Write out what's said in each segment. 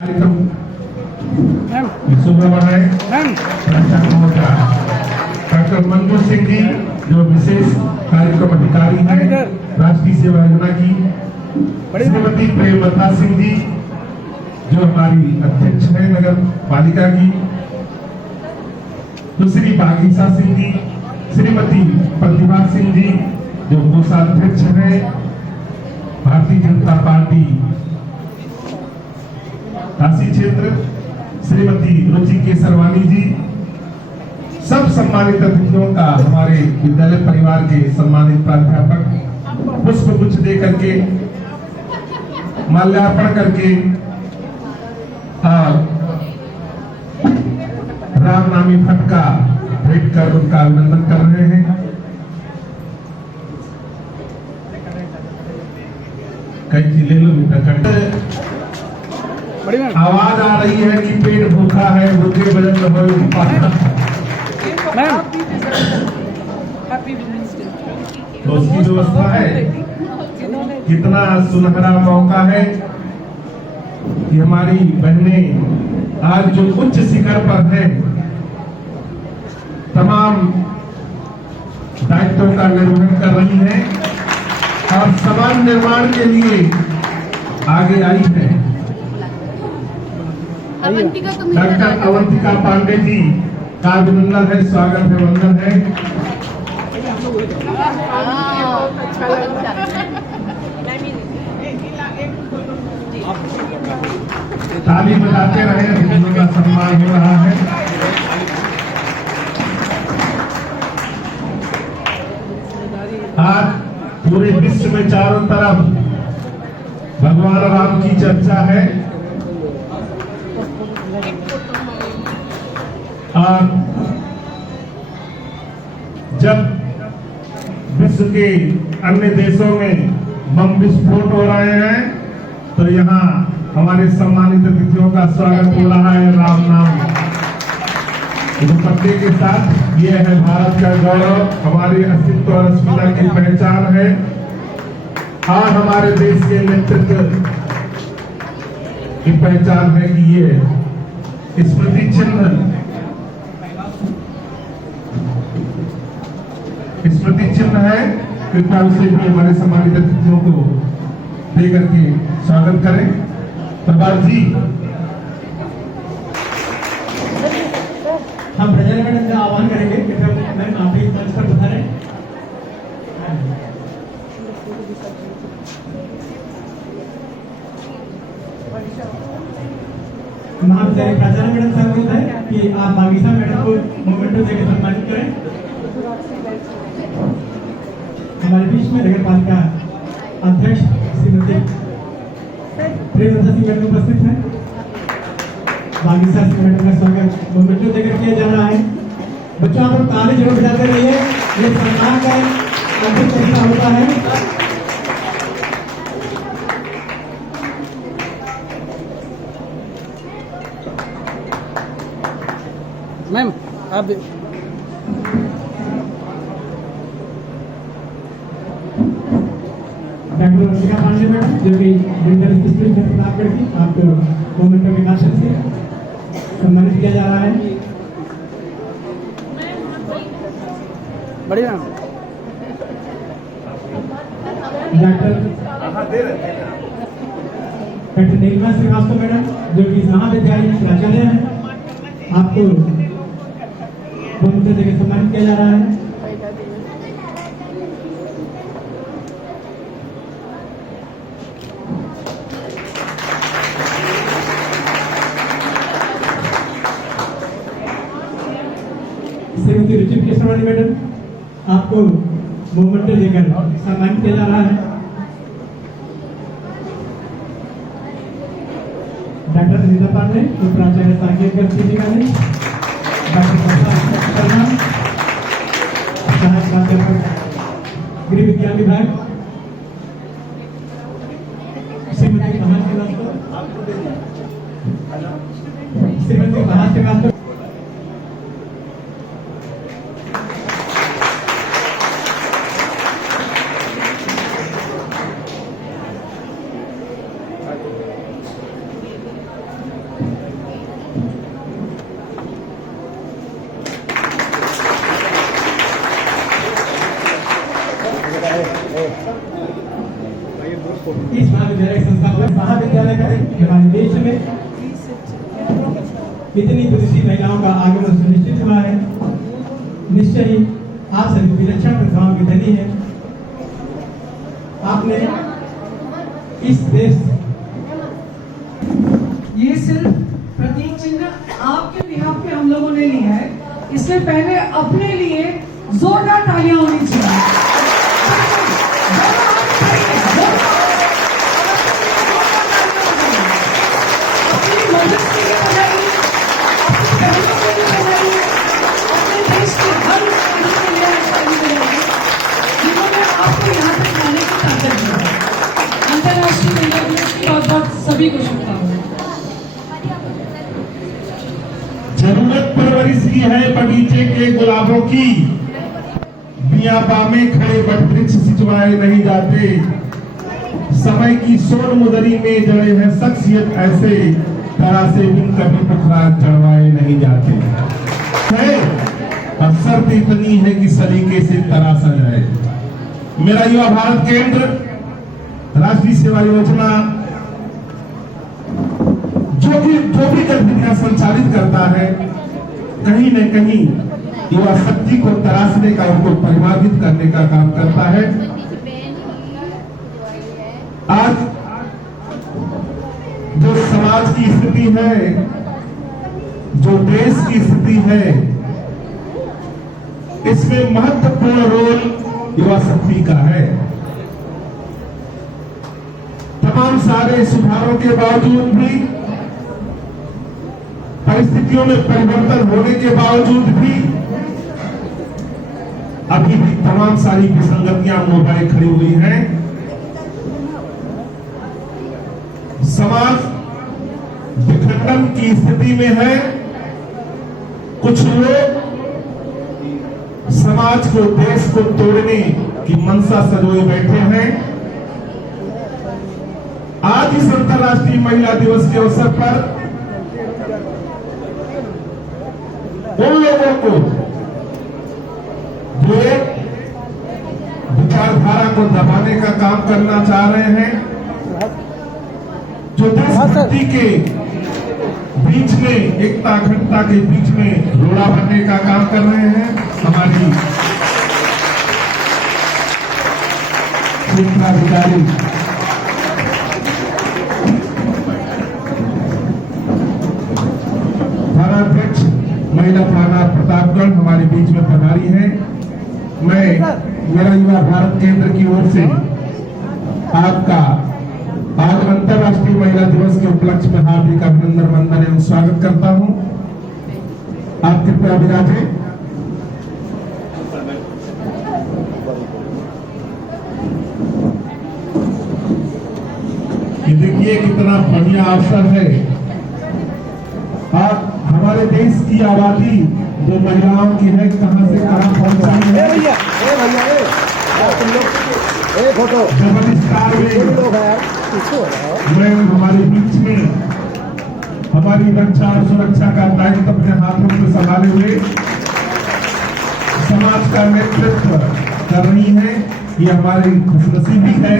Doctor Manmohan Singh ji जो विशेष कार्यक्रम अधिकारी हैं राष्ट्रीय सेवा योजना की, श्रीमती प्रेमवता सिंह जी जो हमारी अध्यक्ष है नगर पालिका की, दूसरी बागीसा सिंह जी, श्रीमती प्रतिभा सिंह जी जो कोषाध्यक्ष है भारतीय जनता पार्टी काशी क्षेत्र, श्रीमती रुचि केसरवानी जी, सब सम्मानित अतिथियों का हमारे विद्यालय परिवार के सम्मानित प्राध्यापक पुष्प गुच्छ दे करके माल्यार्पण करके और रामनामी फटका भेंट कर उनका अभिनंदन कर रहे हैं। कई ले लो बेटा, आवाज आ रही है कि पेट भूखा है, भूखे भजन में तो उसकी व्यवस्था है। कितना सुनहरा मौका है कि हमारी बहनें आज जो उच्च शिखर पर है, तमाम दायित्वों का निर्वहन कर रही हैं और समाज निर्माण के लिए आगे आई है। डॉक्टर अवंतिका पांडे जी का अभिनंदन है, स्वागत है, वंदन है। ताली बजाते रहे, उनका सम्मान हो रहा है। आज पूरे विश्व में चारों तरफ भगवान राम की चर्चा है और जब विश्व के अन्य देशों में बम विस्फोट हो रहे हैं तो यहाँ हमारे सम्मानित अतिथियों का स्वागत हो रहा है राम नाम दुपट्टे के साथ। ये है भारत का गौरव, हमारे अस्तित्व और अस्मिता की पहचान है और हमारे देश के नेतृत्व की पहचान है कि ये स्मृति चिन्ह है। कृपया उसे भी हमारे सम्मानित अतिथियों को देकर के स्वागत करें। प्रभात जी, हम प्रज्वल मैडम का आह्वान करेंगे। मैम आप भी मंच पर पधारें। महाविद्यालय प्राचार्य मैडम से अनुरोध है कि आप बागीसा मैडम को मोमेंटो देकर सम्मानित करें। हमारे बीच में नगर पालिका अध्यक्ष श्रीमती प्रेमवता सिंह मैडम उपस्थित हैं। बागीसा सिंह मैडम का स्वागत मोमेंटो देकर किया जा रहा है। बच्चों आप लोग ताली जरूर बजाते रहिए, ये सम्मान का अद्भुत तरीका होता है। मैम आप डॉक्टर अवंतिका पांडे मैडम जो कि विंटर स्कूल से प्राप्त करके आपको मोमेंटो के माध्यम से सम्मानित किया जा रहा है। बढ़िया डॉक्टर नीलिमा श्रीवास्तव मैडम जो कि इस महाविद्यालय की प्राचार्य हैं, आपको मोमेंटो देकर सम्मानित किया जा रहा है। श्रीमती रुचि केसरवानी मैडम आपको मोमेंटो देकर सम्मानित किया जा रहा है। डॉक्टर अनिता पांडे जो प्राचार्य सांकेतिक विज्ञान, डॉक्टर शर्मा सहायक प्राध्यापक गृह विज्ञान विभाग, श्रीमती कमल श्रीवास्तव, श्रीमती कमल श्रीवास्तव, इतनी पुरुषी महिलाओं का आगमन सुनिश्चित हुआ है। निश्चय ही आप सभी विलक्षण प्रतिभाओं के धनी हैं। आपने इस देश ये सिर्फ प्रतीक चिन्ह आपके बिहाफ पे हम लोगों ने लिया है, इससे पहले अपने लिए जोरदार तालियां होनी चाहिए। अपनी मदद के लिए बनाइए, अपनी बहनों के लिए बनाइए, अपने देश के हर नागरिक के लिए बनाइए, जिन्होंने आपको यहाँ तक लाने की ताकत दी है। अंतर्राष्ट्रीय महिला दिवस की बहुत बहुत सभी को शुभकामनाएं। जरूरत परवरिश की है बगीचे के गुलाबों की, बियाबा में खड़े वटवृक्ष सिंचवाए नहीं जाते, समय की सोन मुदरी में जड़े हैं शख्सियत ऐसे, तरह से बिन कभी पुखराज चढ़वाए नहीं जाते है। और शर्त इतनी है कि सलीके से तराशा जाए। मेरा युवा भारत केंद्र राष्ट्रीय सेवा योजना जो भी गतिविधियां संचालित करता है, कहीं न कहीं युवा शक्ति को तराशने का, उनको परिमार्जित करने का काम करता है। आज जो समाज की स्थिति है, जो देश की स्थिति है, इसमें महत्वपूर्ण रोल युवा शक्ति का है। तमाम सारे सुधारों के बावजूद भी, परिस्थितियों में परिवर्तन होने के बावजूद भी अभी भी तमाम सारी विसंगतियां मोबाइल खड़ी हुई हैं। समाज विखंडन की स्थिति में है। कुछ लोग समाज को, देश को तोड़ने की मंशा सजोए बैठे हैं। आज इस अंतर्राष्ट्रीय महिला दिवस के अवसर पर उन लोगों को जो विचारधारा को दबाने का काम करना चाह रहे हैं, जो देशभक्ति के बीच में, एकता अखंडता के बीच में रोड़ा बनने का काम कर रहे हैं, हमारी अधिकारी थानाध्यक्ष महिला थाना प्रतापगढ़ हमारे बीच में पधारी है। मैं मेरा युवा भारत केंद्र की ओर से आपका आज अंतर्राष्ट्रीय महिला दिवस के उपलक्ष्य में हार्दिक अभिनंदन, वंदन एवं स्वागत करता हूं। आप कृपया विराजे। देखिए कितना बढ़िया अवसर है। आप हमारे देश की आबादी जो महिलाओं की है, कहां से कहां पहुंचाई है। जब इस कार्य में हमारे बीच में हमारी रक्षा और सुरक्षा का दायित्व अपने हाथों में संभाले हुए समाज का नेतृत्व कर रही है, ये हमारी खुशनसीबी है।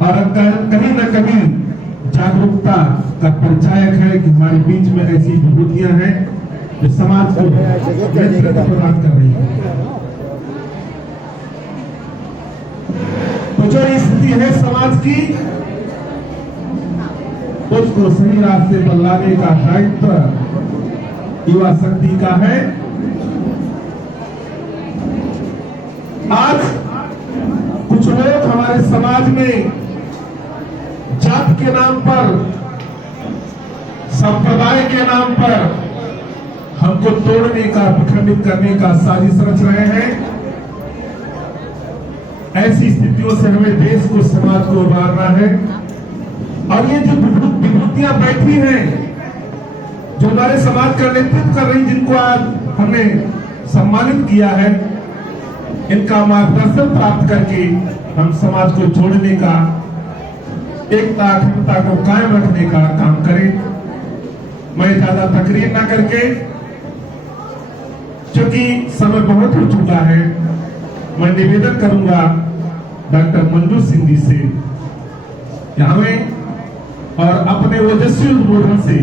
और कहीं न कहीं जागरूकता का परिचायक है कि हमारे बीच में ऐसी विभूतियां हैं जो समाज को नेतृत्व प्रदान कर रही है। तो जो स्थिति है समाज की, उसको सही रास्ते पर लाने का दायित्व युवा शक्ति का है। आज कुछ लोग हमारे समाज में जात के नाम पर, संप्रदाय के नाम पर हमको तोड़ने का, विखंडित करने का साजिश रच रहे हैं। ऐसी स्थितियों से हमें देश को, समाज को उबारना है। और ये जो विभूतियां बैठी हैं, जो हमारे समाज का नेतृत्व कर रही, जिनको आज हमने सम्मानित किया है, इनका मार्गदर्शन प्राप्त करके हम समाज को जोड़ने का, एकता अखंडता को कायम रखने का काम करें। मैं ज्यादा तकरीर ना करके, क्योंकि समय बहुत हो चुका है, मैं निवेदन करूंगा डॉक्टर मंजू सिंह जी से कि हमें और अपने ओजस्वी उद्बोधन से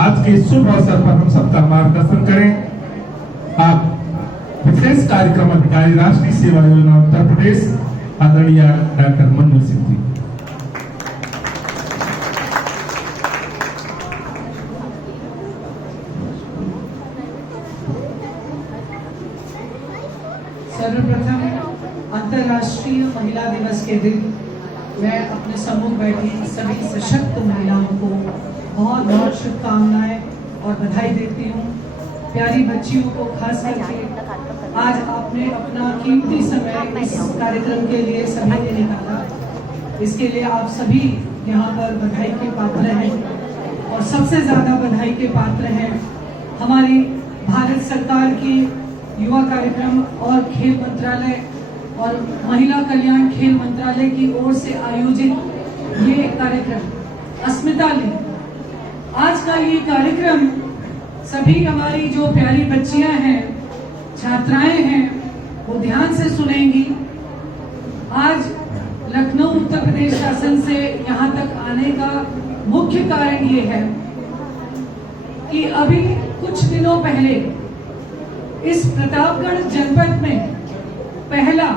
आज के शुभ अवसर पर हम सबका मार्गदर्शन करें। आप विशेष कार्यक्रम अधिकारी राष्ट्रीय सेवा योजना उत्तर प्रदेश आदरणीय डॉक्टर मनमोहन सिंह जी। सर्वप्रथम अंतर्राष्ट्रीय महिला दिवस के दिन मैं अपने सम्मुख बैठी सभी सशक्त महिलाओं को बहुत बहुत शुभकामनाएं और बधाई देती हूँ। प्यारी बच्चियों को खास करके आज आपने अपना कीमती समय इस कार्यक्रम के लिए सभी ने निकाला, इसके लिए आप सभी यहाँ पर बधाई के पात्र हैं। और सबसे ज्यादा बधाई के पात्र हैं हमारी भारत सरकार की युवा कार्यक्रम और खेल मंत्रालय और महिला कल्याण खेल मंत्रालय की ओर से आयोजित ये कार्यक्रम अस्मिता लीग। आज का ये कार्यक्रम सभी हमारी जो प्यारी बच्चियां हैं, छात्राएं हैं, वो ध्यान से सुनेंगी। आज लखनऊ उत्तर प्रदेश शासन से यहाँ तक आने का मुख्य कारण ये है कि अभी कुछ दिनों पहले इस प्रतापगढ़ जनपद में पहला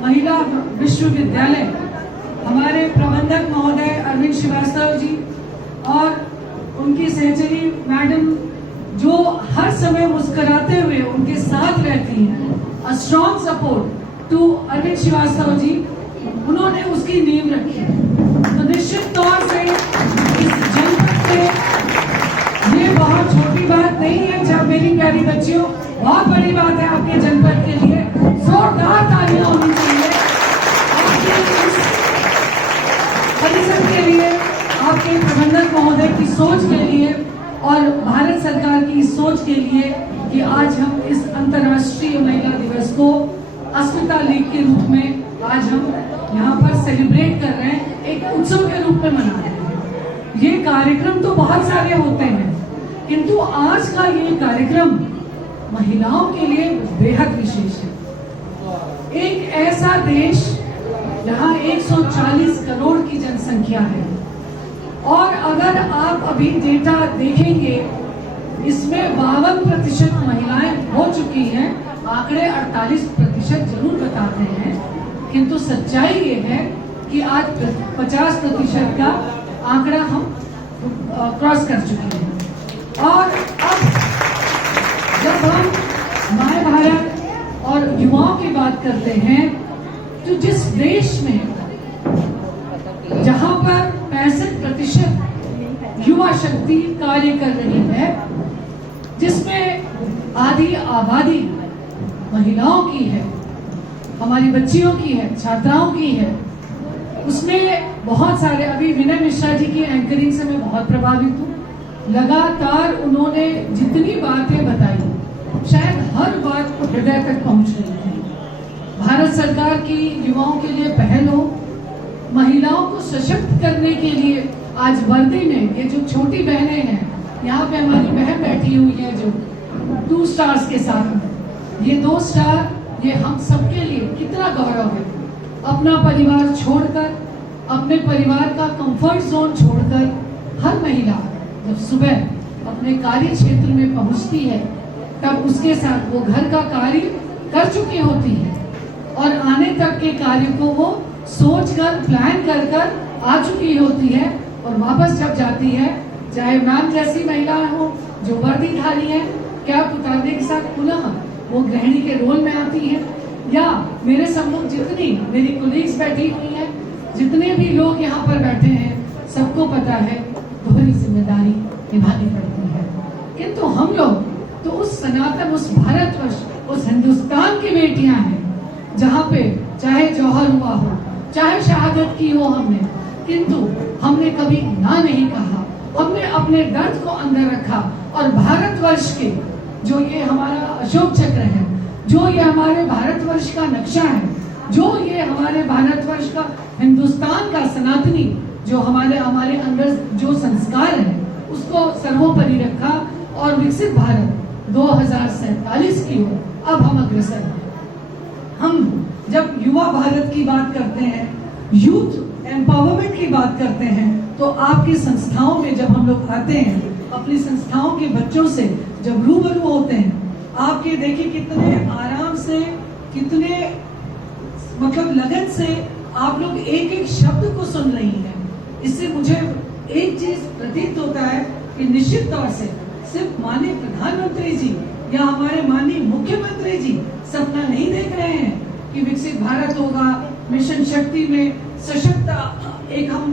महिला विश्वविद्यालय हमारे प्रबंधक महोदय अरविंद श्रीवास्तव जी और उनकी सहचरी मैडम जो हर समय मुस्कुराते हुए उनके साथ रहती हैं, a strong support to Arvind Shrivastava ji, उन्होंने उसकी नींव रखी। तो निश्चित तौर से इस जनपद से ये बहुत छोटी बात नहीं है। जब मेरी प्यारी बच्चियों, बहुत बड़ी बात है आपके जनपद के लिए। जोरदार तालियां होनी चाहिए आपके इस परिसर के लिए, आपके प्रबंधक महोदय की सोच के लिए और भारत सरकार की इस सोच के लिए कि आज हम इस अंतर्राष्ट्रीय महिला दिवस को अस्मिता लीग के रूप में आज हम यहाँ पर सेलिब्रेट कर रहे हैं, एक उत्सव के रूप में मना रहे हैं। ये कार्यक्रम तो बहुत सारे होते हैं, किंतु आज का ये कार्यक्रम महिलाओं के लिए बेहद विशेष है। एक ऐसा देश जहां 140 करोड़ की जनसंख्या है और अगर आप अभी डेटा देखेंगे इसमें 52% महिलाएं हो चुकी हैं। आंकड़े 48% जरूर बताते हैं, किंतु सच्चाई ये है कि आज 50% का आंकड़ा हम क्रॉस कर चुके हैं। और अब जब हम माय भारत और युवाओं की बात करते हैं तो जिस देश में जहां पर 65% युवा शक्ति कार्य कर रही है, जिसमें आधी आबादी महिलाओं की है, हमारी बच्चियों की है, छात्राओं की है, उसमें बहुत सारे, अभी विनय मिश्रा जी की एंकरिंग से मैं बहुत प्रभावित हूँ। लगातार उन्होंने जितनी बातें बताई शायद हर बात को हृदय तक पहुंच रही थी। भारत सरकार की युवाओं के लिए पहल हो, महिलाओं को सशक्त करने के लिए आज वर्दी में ये जो छोटी बहनें हैं, यहाँ पे हमारी बहन बैठी हुई है जो 2 स्टार्स के साथ में, ये 2 स्टार, ये हम सबके लिए कितना गौरव है। अपना परिवार छोड़कर, अपने परिवार का कंफर्ट जोन छोड़कर हर महिला जब सुबह अपने कार्य क्षेत्र में पहुंचती है तब उसके साथ वो घर का कार्य कर चुकी होती है और आने तक के कार्य को वो सोचकर प्लान कर आ चुकी होती है और वापस जब जाती है, चाहे मैम जैसी महिला हो जो वर्दीधारी है, कैप उतारने के साथ पुनः वो गृहिणी के रोल में आती है, या मेरे सम्मुख जितनी मेरी कोलीग्स बैठी हुई हैं, जितने भी लोग यहाँ पर बैठे हैं, सबको पता है दोहरी जिम्मेदारी निभानी पड़ती है। किंतु हम लोग तो उस सनातन, उस भारतवर्ष, उस हिंदुस्तान की बेटियां हैं जहाँ पे चाहे जौहर हुआ हो, चाहे शहादत की हो हमने, किंतु हमने कभी ना नहीं कहा। हमने अपने दर्द को अंदर रखा और भारतवर्ष के जो ये हमारा अशोक चक्र है, जो ये हमारे भारतवर्ष का नक्शा है, जो ये हमारे भारतवर्ष का, हिंदुस्तान का सनातनी जो हमारे अंदर जो संस्कार है, उसको सर्वोपरि रखा और विकसित भारत 2047 की ओर अब हम अग्रसर हैं। हम जब युवा भारत की बात करते हैं, यूथ एम्पावरमेंट की बात करते हैं, तो आपकी संस्थाओं में जब हम लोग आते हैं, अपनी संस्थाओं के बच्चों से जब रूबरू होते हैं, आपके देखिए कितने आराम से, कितने मतलब लगन से आप लोग एक एक शब्द को सुन रही हैं। इससे मुझे एक चीज प्रतीत होता है कि निश्चित तौर से सिर्फ माननीय प्रधानमंत्री जी या हमारे माननीय मुख्यमंत्री जी सपना नहीं देख रहे हैं कि विकसित भारत होगा, मिशन शक्ति में सशक्त एक हम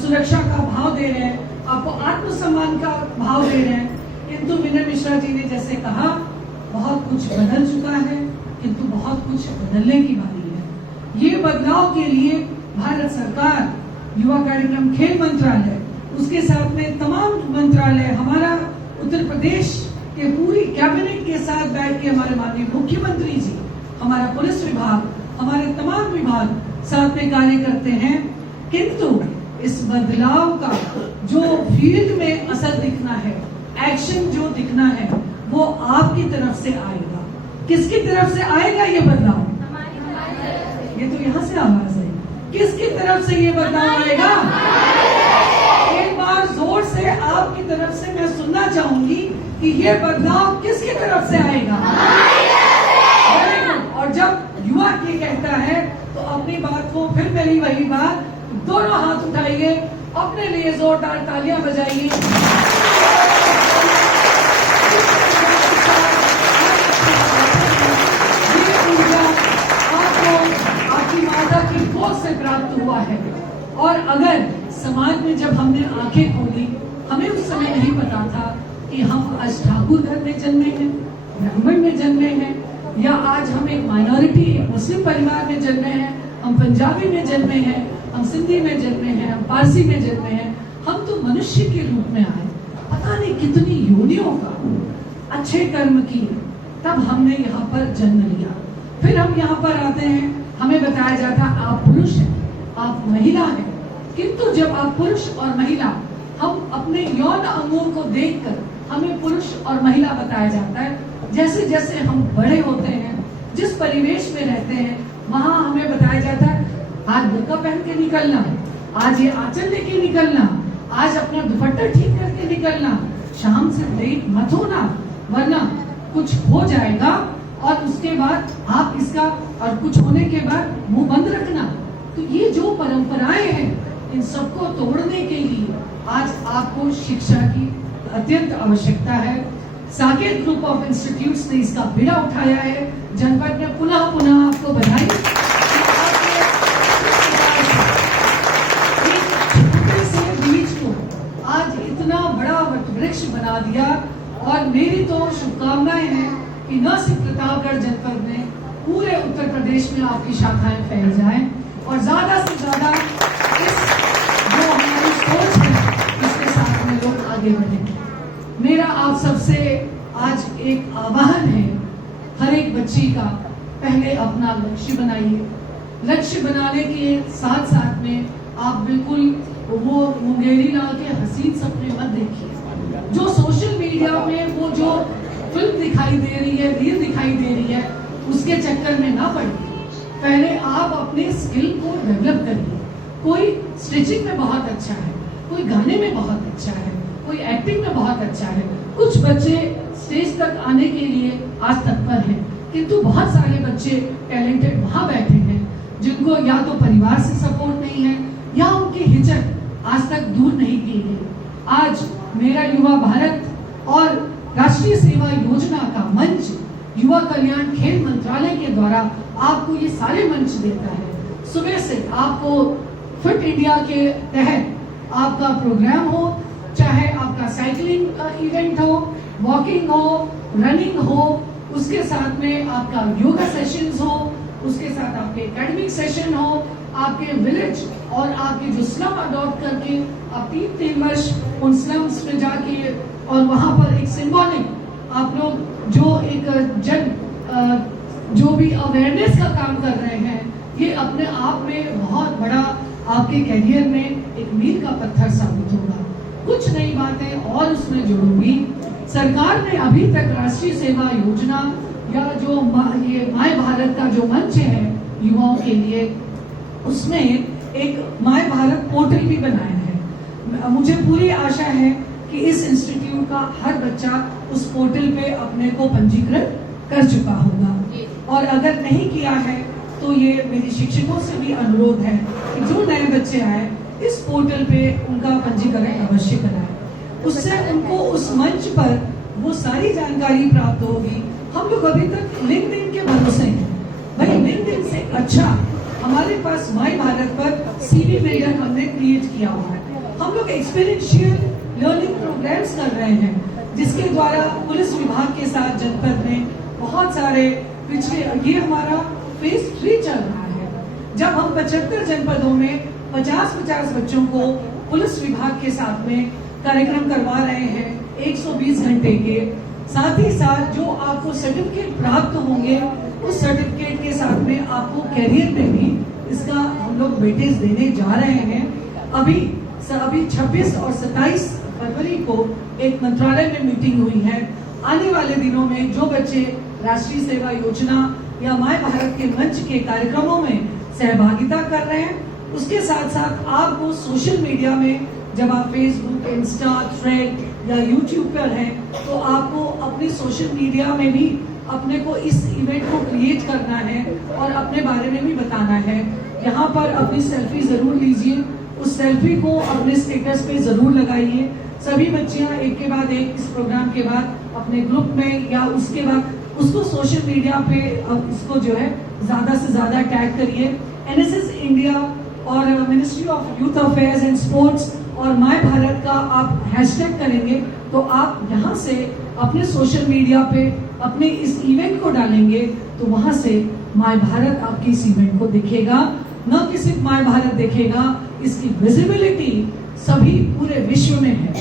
सुरक्षा का भाव दे रहे हैं, आपको आत्मसम्मान का भाव दे रहे हैं। किंतु विनय मिश्रा जी ने जैसे कहा, बहुत कुछ बदल चुका है, किंतु बहुत कुछ बदलने की बारी है। ये बदलाव के लिए भारत सरकार, युवा कार्यक्रम खेल मंत्रालय, उसके साथ में तमाम मंत्रालय, हमारा उत्तर प्रदेश के पूरी कैबिनेट के साथ बैठ के हमारे माननीय मुख्यमंत्री जी, हमारा पुलिस विभाग, हमारे तमाम विभाग साथ में कार्य करते हैं। किंतु इस बदलाव का जो फील्ड में असर दिखना है, एक्शन जो दिखना है, वो आपकी तरफ से आएगा। किसकी तरफ से आएगा ये बदलाव? ये तो यहाँ से आवाज है। किसकी तरफ से ये बदलाव आएगा? एक बार जोर से आपकी तरफ से मैं सुनना चाहूंगी कि ये बदलाव किसकी तरफ से आएगा? और जब युवा ये कहता है तो अपनी बात को, फिर मेरी वही बात, दोनों हाथ उठाइए, अपने लिए जोरदार तालियां बजाइए। ये ऊर्जा आपको आपकी माता की गोद से प्राप्त हुआ है। और अगर समाज में जब हमने आंखें खोली, हमें उस समय नहीं पता था कि हम आज ठाकुर घर में जन्मे हैं, ब्राह्मण में जन्मे हैं, या आज हम एक माइनॉरिटी मुस्लिम परिवार में जन्मे हैं, हम पंजाबी में जन्मे हैं, हम सिंधी में जन्मे हैं, हम पारसी में जन्मे हैं। हम तो मनुष्य के रूप में आए, पता नहीं कितनी योनियों का अच्छे कर्म किए, तब हमने यहाँ पर जन्म लिया। फिर हम यहाँ पर आते हैं, हमें बताया जाता है आप पुरुष हैं, आप महिला हैं। किंतु जब आप पुरुष और महिला, हम अपने यौन अंगों को देखकर हमें पुरुष और महिला बताया जाता है। जैसे जैसे हम बड़े होते हैं, जिस परिवेश में रहते हैं, वहां हमें बताया जाता है आज बुर्का पहन के निकलना, आज ये आंचल लेके निकलना, आज अपना दुपट्टा ठीक करके निकलना, शाम से लेट मत होना वरना कुछ हो जाएगा, और उसके बाद आप इसका, और कुछ होने के बाद मुंह बंद रखना। तो ये जो परंपराएं हैं, इन सबको तोड़ने के लिए आज आपको शिक्षा की अत्यंत आवश्यकता है। साकेत ग्रुप ऑफ इंस्टीट्यूट्स ने इसका बीड़ा उठाया है। जनपद में पुनः पुनः आपको बधाई। छोटे से बीज को आज इतना बड़ा वृक्ष बना दिया, और मेरी तो शुभकामनाएं हैं कि न सिर्फ प्रतापगढ़ जनपद में, पूरे उत्तर प्रदेश में आपकी शाखाएं फैल जाएं, और ज्यादा से ज्यादा इस जो हमारी सोच है इसके साथ में लोग आगे बढ़े। मेरा आप सबसे आज एक आह्वान है, हर एक बच्ची का पहले अपना लक्ष्य बनाइए। लक्ष्य बनाने के साथ साथ में आप बिल्कुल वो मुंगेरी लाल के हसीन सपने मत देखिए। जो सोशल मीडिया में वो जो फिल्म दिखाई दे रही है, रील दिखाई दे रही है, उसके चक्कर में ना पड़िए। पहले आप अपने स्किल को डेवलप करिए। कोई स्टिचिंग में बहुत अच्छा है, कोई गाने में बहुत अच्छा है, कोई एक्टिंग में बहुत अच्छा है। कुछ बच्चे स्टेज तक आने के लिए आज तत्पर हैं, किंतु बहुत सारे बच्चे टैलेंटेड वहां बैठे हैं जिनको या तो परिवार से सपोर्ट नहीं है, या उनकी हिचक आज तक दूर नहीं की गई। आज मेरा युवा भारत और राष्ट्रीय सेवा योजना का मंच युवा कल्याण खेल मंत्रालय के द्वारा आपको ये सारे मंच देता है। सुबह से आपको फिट इंडिया के तहत आपका प्रोग्राम हो, चाहे आपका साइकिलिंग का इवेंट हो, वॉकिंग हो, रनिंग हो, उसके साथ में आपका योगा सेशंस हो, उसके साथ आपके एकेडमिक सेशन हो, आपके विलेज और आपके जो स्लम अडॉप्ट करके आप 3 वर्ष उन स्लम्स में जाके, और वहां पर एक सिंबॉलिक आप लोग जो एक जो भी अवेयरनेस का काम कर रहे हैं, ये अपने आप में बहुत बड़ा आपके करियर में एक मील का पत्थर साबित होगा। कुछ नई बातें और उसमें जोड़ूंगी। सरकार ने अभी तक राष्ट्रीय सेवा योजना या जो ये माय भारत का जो मंच है युवाओं के लिए, उसमें एक माय भारत पोर्टल भी बनाया है। मुझे पूरी आशा है कि इस इंस्टीट्यूट का हर बच्चा उस पोर्टल पे अपने को पंजीकृत कर चुका होगा, और अगर नहीं किया है तो ये मेरी शिक्षकों से भी अनुरोध है कि जो नए बच्चे आए इस पोर्टल पे उनका पंजीकरण अवश्य कराएं। उससे उनको उस मंच पर वो सारी जानकारी प्राप्त होगी। हम लोग अभी तक लिंक्डइन के भरोसे हैं भाई, लिंक्डइन से अच्छा हमारे पास माई भारत पर सीवी बिल्डर हमने क्रिएट किया हुआ है। हम लोग एक्सपीरियंशियल लर्निंग प्रोग्राम्स कर रहे हैं जिसके द्वारा पुलिस विभाग के साथ जनपद में बहुत सारे पिछले, ये हमारा फेज 3 चल रहा है, जब हम 75 जनपदों में 50-50 बच्चों को पुलिस विभाग के साथ में कार्यक्रम करवा रहे हैं 120 घंटे के। साथ ही साथ जो आपको सर्टिफिकेट प्राप्त होंगे उस सर्टिफिकेट के साथ में आपको कैरियर में भी इसका हम लोग वेटेज देने जा रहे हैं। अभी 26 और 27 फरवरी को एक मंत्रालय में मीटिंग हुई है। आने वाले दिनों में जो बच्चे राष्ट्रीय सेवा योजना या माय भारत के मंच के कार्यक्रमों में सहभागिता कर रहे हैं, उसके साथ साथ आपको सोशल मीडिया में जब आप फेसबुक, इंस्टा, थ्रेड या यूट्यूब पर हैं तो आपको अपनी सोशल मीडिया में भी अपने को इस इवेंट को क्रिएट करना है और अपने बारे में भी बताना है। यहाँ पर अपनी सेल्फी जरूर लीजिए, उस सेल्फी को अपने स्टेटस पे जरूर लगाइए। सभी बच्चियाँ एक के बाद एक इस प्रोग्राम के बाद अपने ग्रुप में या उसके बाद उसको सोशल मीडिया पे इसको जो है ज्यादा से ज्यादा टैग करिए। एनएसएस इंडिया और ministry of youth affairs and sports और माय भारत का आप हैशटैग करेंगे तो आप यहाँ से अपने सोशल मीडिया पे अपने इस इवेंट को डालेंगे तो वहां से माय भारत आपकी इस इवेंट को दिखेगा। न कि सिर्फ माय भारत देखेगा, इसकी विजिबिलिटी सभी पूरे विश्व में है।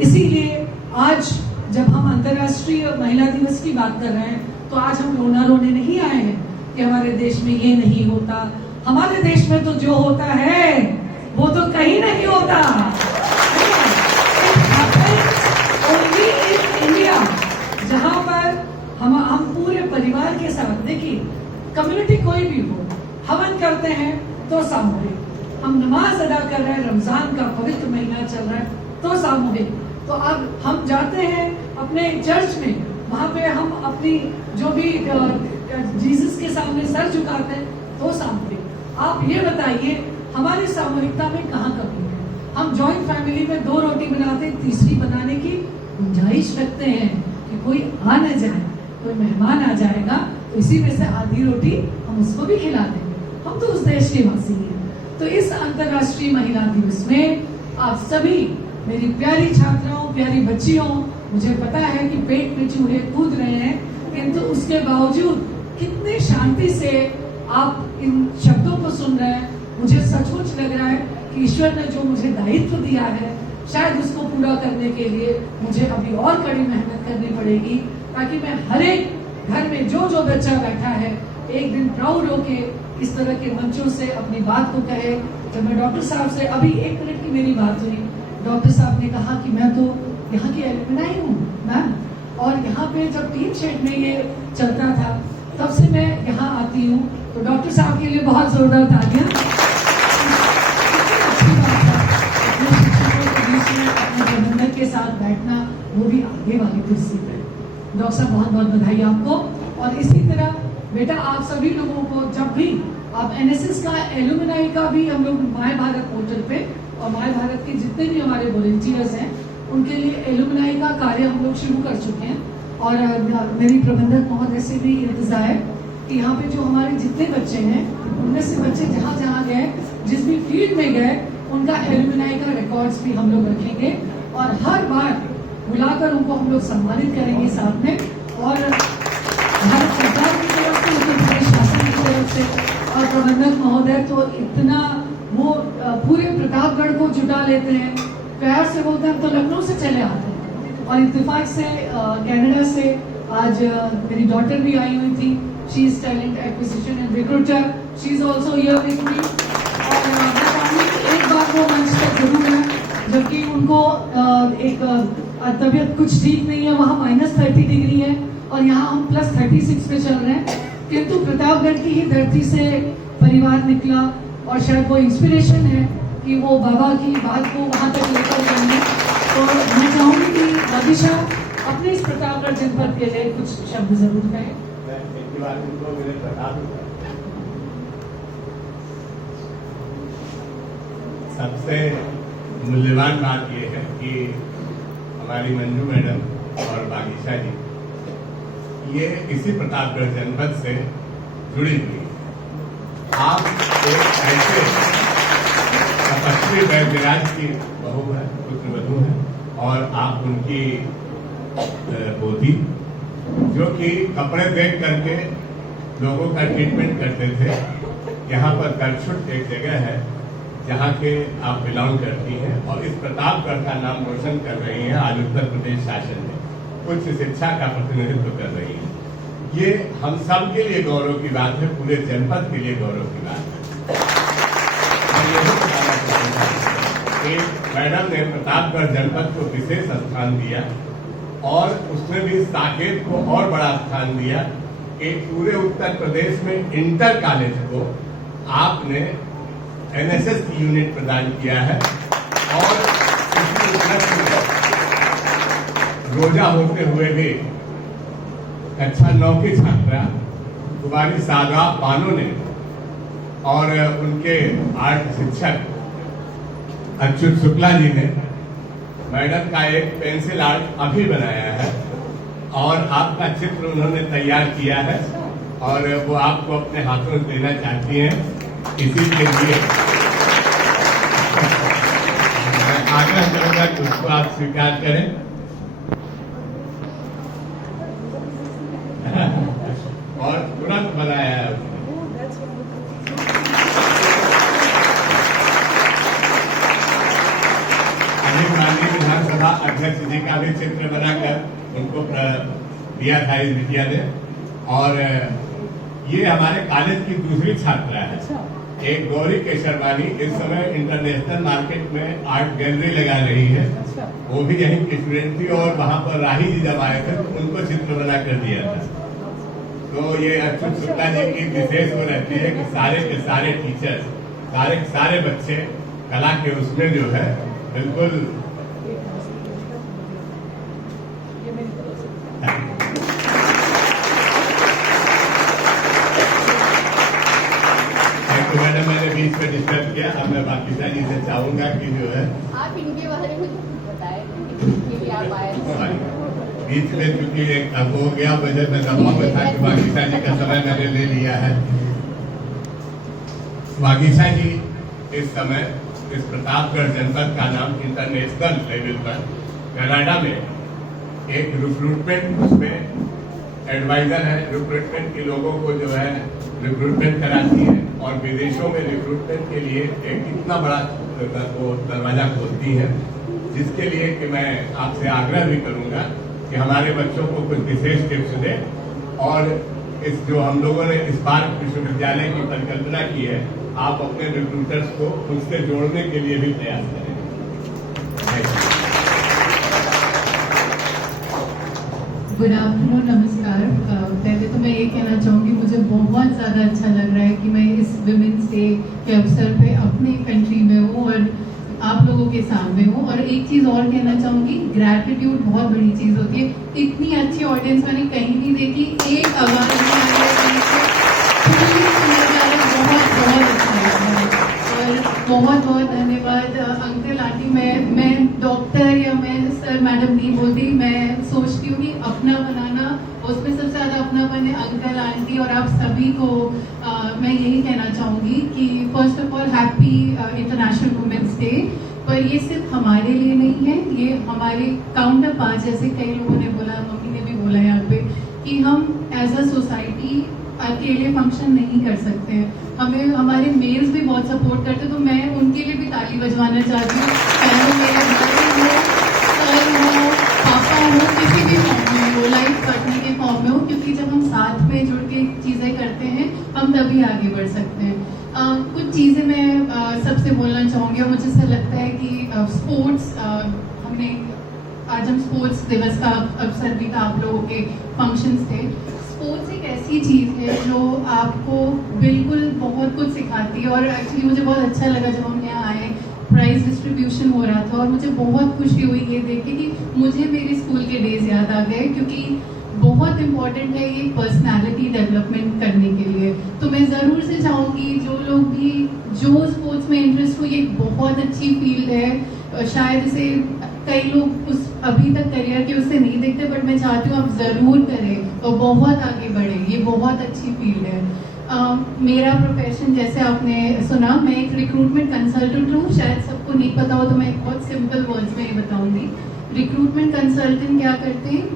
इसीलिए आज जब हम अंतर्राष्ट्रीय महिला दिवस की बात कर रहे हैं तो आज हम रोने नहीं आए हैं कि हमारे देश में ये नहीं होता। हमारे देश में तो जो होता है वो तो कहीं नहीं होता। ओनली इन इंडिया, जहां पर हम पूरे परिवार के साथ, देखिए कम्युनिटी कोई भी हो, हवन करते हैं तो सामूहिक, हम नमाज अदा कर रहे हैं, रमजान का पवित्र महीना चल रहा है तो सामूहिक। तो अब हम जाते हैं अपने चर्च में, वहां पे हम अपनी जो भी जीसस के सामने सर झुकाते हैं तो सामूहिक। आप ये बताइए हमारी सामूहिकता में कहाँ कमी है? हम जॉइंट फैमिली में 2 रोटी बनाते हैं, तीसरी बनाने की गुंजाइश रखते हैं कि कोई आ न जाए, कोई मेहमान आ जाएगा तो इसी में से आधी रोटी हम उसको भी खिला देंगे। हम तो उस देश के वासी हैं। तो इस अंतर्राष्ट्रीय महिला दिवस में आप सभी मेरी प्यारी छात्राओं, प्यारी बच्चियों, मुझे पता है कि पेट में चूहे कूद रहे हैं, किंतु उसके बावजूद कितने शांति से आप इन शब्दों को सुन रहे हैं। मुझे सचमुच लग रहा है कि ईश्वर ने जो मुझे दायित्व दिया है शायद उसको पूरा करने के लिए मुझे अभी और कड़ी मेहनत करनी पड़ेगी, ताकि मैं हर एक घर में जो बच्चा बैठा है एक दिन प्राउड होके इस तरह के मंचों से अपनी बात को कहे। जब मैं डॉक्टर साहब से अभी 1 मिनट की मेरी बात हुई, डॉक्टर साहब ने कहा कि मैं तो यहाँ की एलुमनाई हूँ मैम, और यहाँ पे जब टीन शेड में ये चलता था तब से मैं यहाँ आती हूँ। तो डॉक्टर साहब के लिए बहुत जोरदार तालियां। अपने प्रबंधक के साथ बैठना, वो भी आगे वाली कुर्सी पे। डॉक्टर साहब बहुत बहुत बधाई आपको। और इसी तरह बेटा आप सभी लोगों को जब भी आप एनएसएस का एलुमनाई का भी हम लोग माय भारत पोर्टल पे और माय भारत के जितने भी हमारे वॉलंटियर्स हैं उनके लिए एलुमनाई का कार्य हम लोग शुरू कर चुके हैं। और मेरी प्रबंधक महोदय से भी इंतजार है कि यहाँ पे जो हमारे जितने बच्चे हैं उनमें से बच्चे जहाँ जहाँ गए, जिस भी फील्ड में गए, उनका एलुमनाई का रिकॉर्ड्स भी हम लोग रखेंगे और हर बार बुलाकर उनको हम लोग सम्मानित करेंगे साथ में। और भारत सरकार की तरफ से, उत्तर प्रदेश शासन की तरफ से और प्रबंधक महोदय तो इतना वो पूरे प्रतापगढ़ को जुटा लेते हैं, प्यार से बोलते हैं, तो लखनऊ से चले आते हैं। और इत्तेफाक से कनाडा से आज मेरी डॉटर भी आई हुई थी। She is talent acquisition and recruiter, she is also here with me. और एक बार वो मंच तक जरूर है, जबकि उनको एक तबीयत कुछ ठीक नहीं है, वहाँ -30 डिग्री है और यहाँ हम +36 पे चल रहे हैं। किंतु प्रतापगढ़ की ही धरती से परिवार निकला और शायद वो इंस्पिरेशन है कि वो बाबा की बात को वहाँ तक लेकर और मैं चाहूंगी कि बागीशा अपने इस प्रतापगढ़ जनपद के लिए कुछ शब्द जरूर कहें। सबसे मूल्यवान बात यह है कि हमारी मंजू मैडम और बागीशा जी ये इसी प्रतापगढ़ जनपद से जुड़ी हुई है। आप एक ऐसे तपस्वी वैद्यराज की बहू है, पुत्रवधू है, और आप उनकी पोती, जो कि कपड़े देख करके लोगों का ट्रीटमेंट करते थे। यहाँ पर करछुट एक जगह है जहाँ के आप बिलोंग करती हैं, और इस प्रतापगढ़ का नाम रोशन कर रही हैं आज उत्तर प्रदेश शासन में, उच्च शिक्षा का प्रतिनिधित्व कर रही हैं। ये हम सब के लिए गौरव की बात है, पूरे जनपद के लिए गौरव की बात है। मैं यही बताना चाहूँगा कि मैडम ने प्रतापगढ़ जनपद को विशेष स्थान दिया, और उसमें भी साकेत को और बड़ा स्थान दिया कि पूरे उत्तर प्रदेश में इंटर कॉलेज को आपने एनएसएस की यूनिट प्रदान किया है। और इसी उपलक्ष्य में रोजा होते हुए भी कक्षा 9 की छात्रा कुमारी सागा पानो ने और उनके आर्ट शिक्षक अच्युत शुक्ला जी ने मैडम का एक पेंसिल आर्ट अभी बनाया है, और आपका चित्र उन्होंने तैयार किया है, और वो आपको अपने हाथों में देना चाहती हैं। इसी के लिए मैं आग्रह करूंगा कि उसको आप स्वीकार करें। और तुरंत बनाया है अनिल माननीय विधानसभा अध्यक्ष जी का भी चित्र बनाकर उनको दिया था इस बिटिया ने। और ये हमारे कॉलेज की दूसरी छात्रा है, एक गौरी केशरवानी, इस समय इंटरनेशनल मार्केट में आर्ट गैलरी लगा रही है। वो भी यहीं की स्टूडेंट थी, और वहां पर राही जी जब आए थे तो उनको चित्र बना कर दिया था। तो ये अच्युत शुक्ला जी की विशेष वो रहती है कि सारे के सारे टीचर्स, सारे के सारे बच्चे कला के उसमें जो है बिल्कुल मैडम मैंने बीच में डिस्टर्ब किया। अब मैं बागीशा जी से चाहूंगा कि जो है आप इनके बारे में बताएं कि भी आप आए बीच में, क्योंकि एक हो गया वजह मैं दबाव में था कि बागीशा जी का समय मैंने ले लिया है। बागीशा जी इस समय इस प्रतापगढ़ जनपद का नाम इंटरनेशनल लेवल पर कनाडा में एक रिक्रूटमेंट उसमें एडवाइजर है, रिक्रूटमेंट के लोगों को जो है रिक्रूटमेंट कराती है, और विदेशों में रिक्रूटमेंट के लिए एक इतना बड़ा वो दरवाजा खोलती है, जिसके लिए कि मैं आपसे आग्रह भी करूंगा कि हमारे बच्चों को कुछ विशेष टिप्स दें। और इस जो हम लोगों ने इस बार विश्वविद्यालय की परिकल्पना की है, आप अपने रिक्रूटर्स को उससे जोड़ने के लिए भी प्रयास करें। गुड आफ्टरनून, नमस्कार। पहले तो मैं ये कहना चाहूँगी, मुझे बहुत ज़्यादा अच्छा लग रहा है कि मैं इस विमेंस डे के अवसर पे अपने कंट्री में हूँ और आप लोगों के सामने हूँ। और एक चीज़ और कहना चाहूँगी, ग्रैटिट्यूड बहुत बड़ी चीज़ होती है। इतनी अच्छी ऑडियंस मैंने कहीं नहीं देखी, एक आवाज़ में आ रही बहुत अच्छा लगा है। और बहुत बहुत धन्यवाद अंकल आंटी। मैं डॉक्टर या मैं सर मैडम नहीं बोलती, मैं सोचती हूँ कि अपना बनाना, उसमें सबसे ज़्यादा अपनापन है अंकल आंटी और आप सभी को। मैं यही कहना चाहूँगी कि first of all happy international women's day. पर ये सिर्फ हमारे लिए नहीं है, ये हमारे काउंटर पार्ट, जैसे कई लोगों ने बोला, मम्मी ने भी बोला यहाँ पे, कि हम एज अ सोसाइटी अकेले फंक्शन नहीं कर सकते हैं। हमें हमारे मेल्स भी बहुत सपोर्ट करते हैं, तो मैं उनके लिए भी ताली बजवाना चाहती हूँ। चाहे मेरे भाई हो, सर हो, पापा हो, किसी भी फॉर्म में हो, लाइफ पार्टनर के फॉर्म में हो, क्योंकि जब हम साथ में जुड़ के चीज़ें करते हैं हम तभी आगे बढ़ सकते हैं। कुछ चीज़ें मैं सबसे बोलना चाहूँगी, और मुझे ऐसा लगता है कि स्पोर्ट्स, हमने आज हम स्पोर्ट्स दिवस का अवसर भी था, आप लोगों के फंक्शंस थे। स्पोर्ट्स एक ऐसी चीज़ है जो आपको बिल्कुल बहुत कुछ सिखाती है। और एक्चुअली मुझे बहुत अच्छा लगा जब हम यहाँ आए, प्राइज डिस्ट्रीब्यूशन हो रहा था और मुझे बहुत खुशी हुई ये देख के कि मुझे मेरे स्कूल के डेज याद आ गए, क्योंकि बहुत इम्पॉर्टेंट है ये पर्सनालिटी डेवलपमेंट करने के लिए। तो मैं ज़रूर से चाहूँगी जो लोग भी जो स्पोर्ट्स में इंटरेस्ट हो, ये बहुत अच्छी फील्ड है। शायद इसे कई लोग उस अभी तक करियर के उससे नहीं देखते, बट मैं चाहती हूँ आप ज़रूर करें और बहुत आगे बढ़ें। ये बहुत अच्छी फील्ड है। मेरा प्रोफेशन जैसे आपने सुना, मैं एक रिक्रूटमेंट कंसल्टेंट हूँ। शायद सबको नहीं पता हो तो मैं एक बहुत सिंपल वर्ड्स में ये बताऊँगी। रिक्रूटमेंट कंसल्टेंट क्या करते हैं?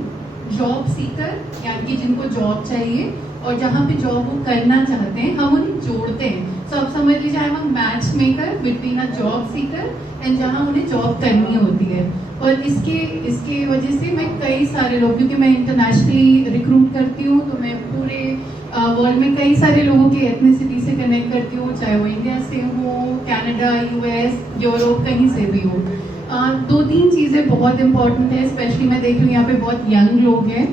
जॉब सीकर, यानी कि जिनको जॉब चाहिए और जहाँ पे जॉब वो करना चाहते हैं, हम उन्हें जोड़ते हैं। तो आप समझ लीजिए I am a match maker between a job seeker and जहाँ उन्हें जॉब करनी होती है। और इसके वजह से मैं कई सारे लोग, क्योंकि मैं इंटरनेशनली रिक्रूट करती हूँ, तो मैं पूरे वर्ल्ड में कई सारे लोगों की एथनिसिटी से कनेक्ट करती हूँ, चाहे वो इंडिया से हो, कनाडा, यूएस, यूरोप, कहीं से भी हो। दो तीन चीज़ें बहुत इंपॉर्टेंट है, स्पेशली मैं देख रही हूँ यहाँ पे बहुत यंग लोग हैं।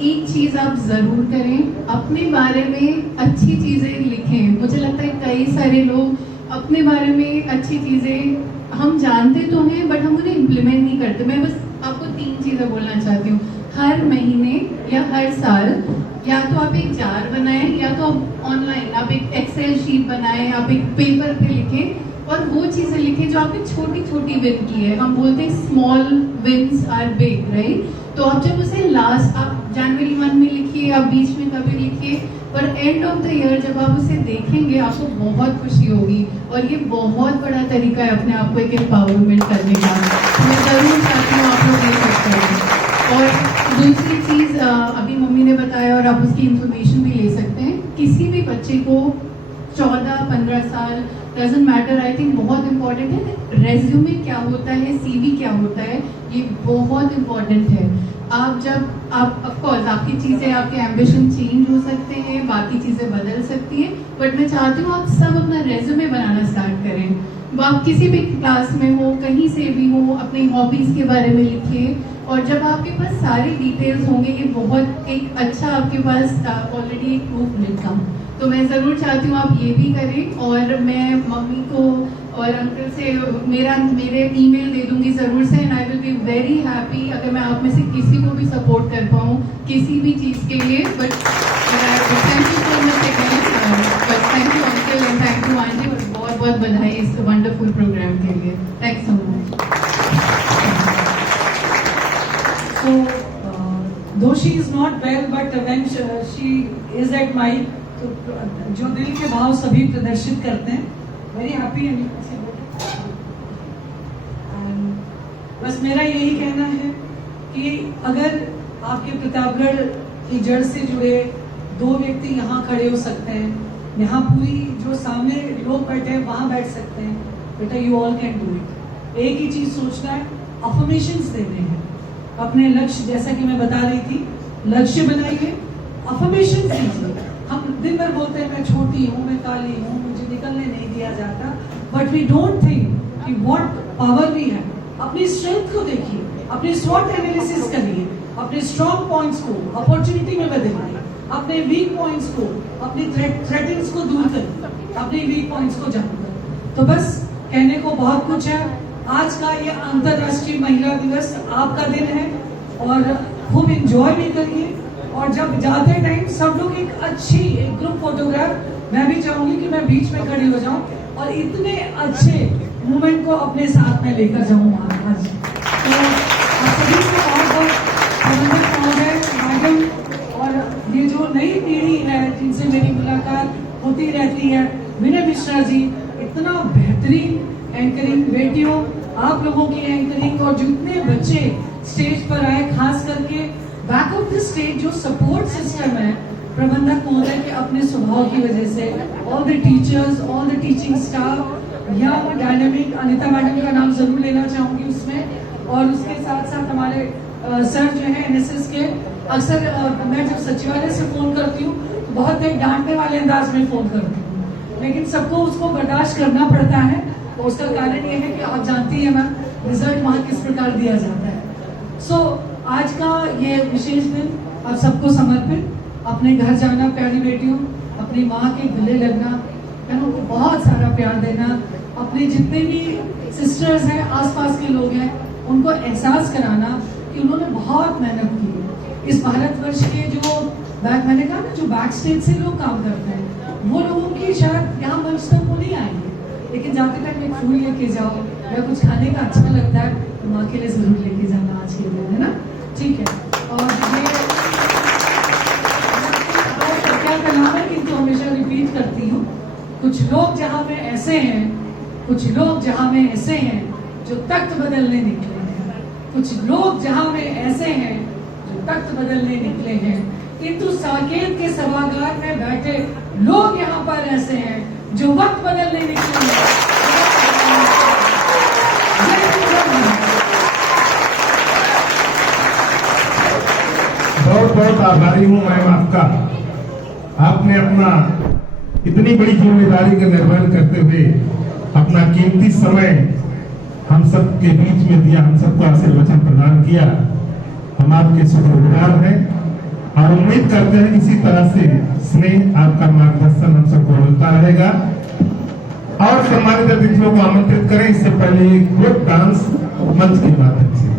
एक चीज़ आप ज़रूर करें, अपने बारे में अच्छी चीज़ें लिखें। मुझे लगता है कई सारे लोग अपने बारे में अच्छी चीज़ें हम जानते तो हैं, बट हम उन्हें इम्प्लीमेंट नहीं करते। मैं बस आपको तीन चीज़ें बोलना चाहती हूँ। हर महीने या हर साल या तो आप एक जार बनाएं, या तो ऑनलाइन आप एक एक्सेल शीट बनाएं, आप एक पेपर पे लिखें और वो चीज़ें लिखें जो आपने छोटी छोटी विन की है। हम बोलते हैं small wins are big, right? तो आप जब उसे लास्ट आप जनवरी मंथ में लिखिए, आप बीच में कभी लिखिए, पर एंड ऑफ द ईयर जब आप उसे देखेंगे आपको बहुत खुशी होगी। और ये बहुत बड़ा तरीका है अपने आप को एक एम्पावरमेंट करने का। मैं ज़रूर चाहती हूँ आप लोग ये सकते हैं। और दूसरी चीज़ अभी मम्मी ने बताया और आप उसकी इंफॉर्मेशन भी ले सकते हैं। किसी भी बच्चे को 14-15 साल डजंट मैटर, आई थिंक बहुत इंपॉर्टेंट है रेज्यूमे क्या होता है, सीवी क्या होता है, ये बहुत इंपॉर्टेंट है। आप जब आप ऑफकोर्स आपकी चीज़ें, आपके एम्बिशन चेंज हो सकते हैं, बाकी चीज़ें बदल सकती हैं, बट मैं चाहती हूँ आप सब अपना रेज्यूमे बनाना स्टार्ट करें। वो आप किसी भी क्लास में हो, कहीं से भी हो, अपनी हॉबीज़ के बारे में लिखिए। और जब आपके पास सारी डिटेल्स होंगे, ये बहुत एक अच्छा आपके पास ऑलरेडी एक प्रूफ मिलता। तो मैं ज़रूर चाहती हूँ आप ये भी करें। और मैं मम्मी को और अंकल से मेरे ईमेल दे दूंगी ज़रूर से, and I will be very happy अगर मैं आप में से किसी को भी सपोर्ट कर पाऊँ किसी भी चीज़ के लिए। But thank you so much again, but thank you uncle and thank you aunty, और बहुत बहुत बधाई इस वंडरफुल प्रोग्राम के लिए। Thanks so much. So, though she is not well, but when she is at my, तो जो दिल के भाव सभी प्रदर्शित करते हैं। वेरी हैप्पी एंड बस मेरा यही कहना है कि अगर आपके प्रतापगढ़ की जड़ से जुड़े दो व्यक्ति यहाँ खड़े हो सकते हैं, यहाँ पूरी जो सामने लोग बैठे हैं वहाँ बैठ सकते हैं, बेटा you all can do it. एक ही चीज सोचना है, अफर्मेशंस देने हैं अपने लक्ष्य, जैसा कि मैं बता रही थी, लक्ष्य बनाइए, अफर्मेशंस दीजिए। हम दिन भर बोलते हैं मैं छोटी हूँ, मैं काली हूँ, मुझे निकलने नहीं दिया जाता, बट वी डोंट थिंक कि व्हाट पावर वी है। अपनी स्ट्रेंथ को देखिए, अपनी स्वॉट एनालिसिस करिए, अपने स्ट्रॉन्ग पॉइंट्स को अपॉर्चुनिटी में बदलिए, अपने वीक पॉइंट्स को, अपनी थ्रेटनिंग्स को दूर करिए, अपने वीक पॉइंट्स को जानकर। तो बस कहने को बहुत कुछ है। आज का ये अंतर्राष्ट्रीय महिला दिवस आपका दिन है और खूब एंजॉय भी करिए। और जब जाते टाइम सब लोग एक ग्रुप फोटोग्राफ, मैं भी चाहूंगी कि मैं बीच में खड़ी हो जाऊं और इतने अच्छे मोमेंट को अपने साथ में लेकर जाऊं आज। तो आप सभी को बहुत बहुत अभिनंदन महोदय, मैडम, और ये जो नई पीढ़ी है जिनसे मेरी मुलाकात होती रहती है, विनय मिश्रा जी, इतना बेहतरीन एंकरिंग, बेटियों आप लोगों की एंकरिंग, और जितने बच्चे स्टेज पर आए, खास करके बैक ऑफ द स्टेज जो सपोर्ट सिस्टम है प्रबंधक महोदय के अपने स्वभाव की वजह से, all the teachers, all the teaching staff, या डायनामिक अनिता मैडम का नाम जरूर लेना चाहूंगी उसमें, और उसके साथ साथ हमारे सर जो है एनएसएस के। अक्सर मैं जब सचिवालय से फोन करती हूँ तो बहुत एक डांटने वाले अंदाज में फोन करती हूँ, लेकिन सबको उसको बर्दाश्त करना पड़ता है। तो उसका कारण ये है कि आप जानती है मैम, रिजल्ट वहाँ किस प्रकार दिया जाता है। सो आज का ये विशेष दिन आप सबको समर्पित, अपने घर जाना प्यारी बेटियों, अपनी माँ के गले लगना, उनको बहुत सारा प्यार देना, अपने जितने भी सिस्टर्स हैं, आसपास के लोग हैं, उनको एहसास कराना कि उन्होंने बहुत मेहनत की है। इस भारतवर्ष के जो मैंने कहा ना, जो बैक स्टेज से लोग काम करते हैं, वो लोगों की शायद यहाँ मंच तक वो नहीं आएंगे, लेकिन जाते टाइम एक फूल लेके जाओ या कुछ खाने का अच्छा लगता है तो माँ के लिए जरूर लेके जाना आज के दिन, है ना? ठीक है। और ये क्या कलाम है, किंतु हमेशा रिपीट करती हूँ, कुछ लोग जहाँ में ऐसे हैं, कुछ लोग जहाँ में ऐसे हैं जो तख्त बदलने निकले हैं, कुछ लोग जहाँ में ऐसे हैं जो तख्त बदलने निकले हैं, किंतु साकेत के सभागार में बैठे लोग यहाँ पर ऐसे हैं जो वक्त बदलने निकले हैं। बहुत बहुत आभारी हूँ मैम आपका। आपने अपना इतनी बड़ी जिम्मेदारी का निर्वहन करते हुए अपना कीमती समय हम सब के बीच में दिया, हम सबको आशीर्वचन प्रदान किया। हम आपके शुक्रगुजार हैं और उम्मीद करते हैं इसी तरह से स्नेह, आपका मार्गदर्शन हम सबको मिलता रहेगा। और सम्मानित अतिथियों को आमंत्रित करें। इससे पहले एक ग्रुप डांस मंच के माध्यम से।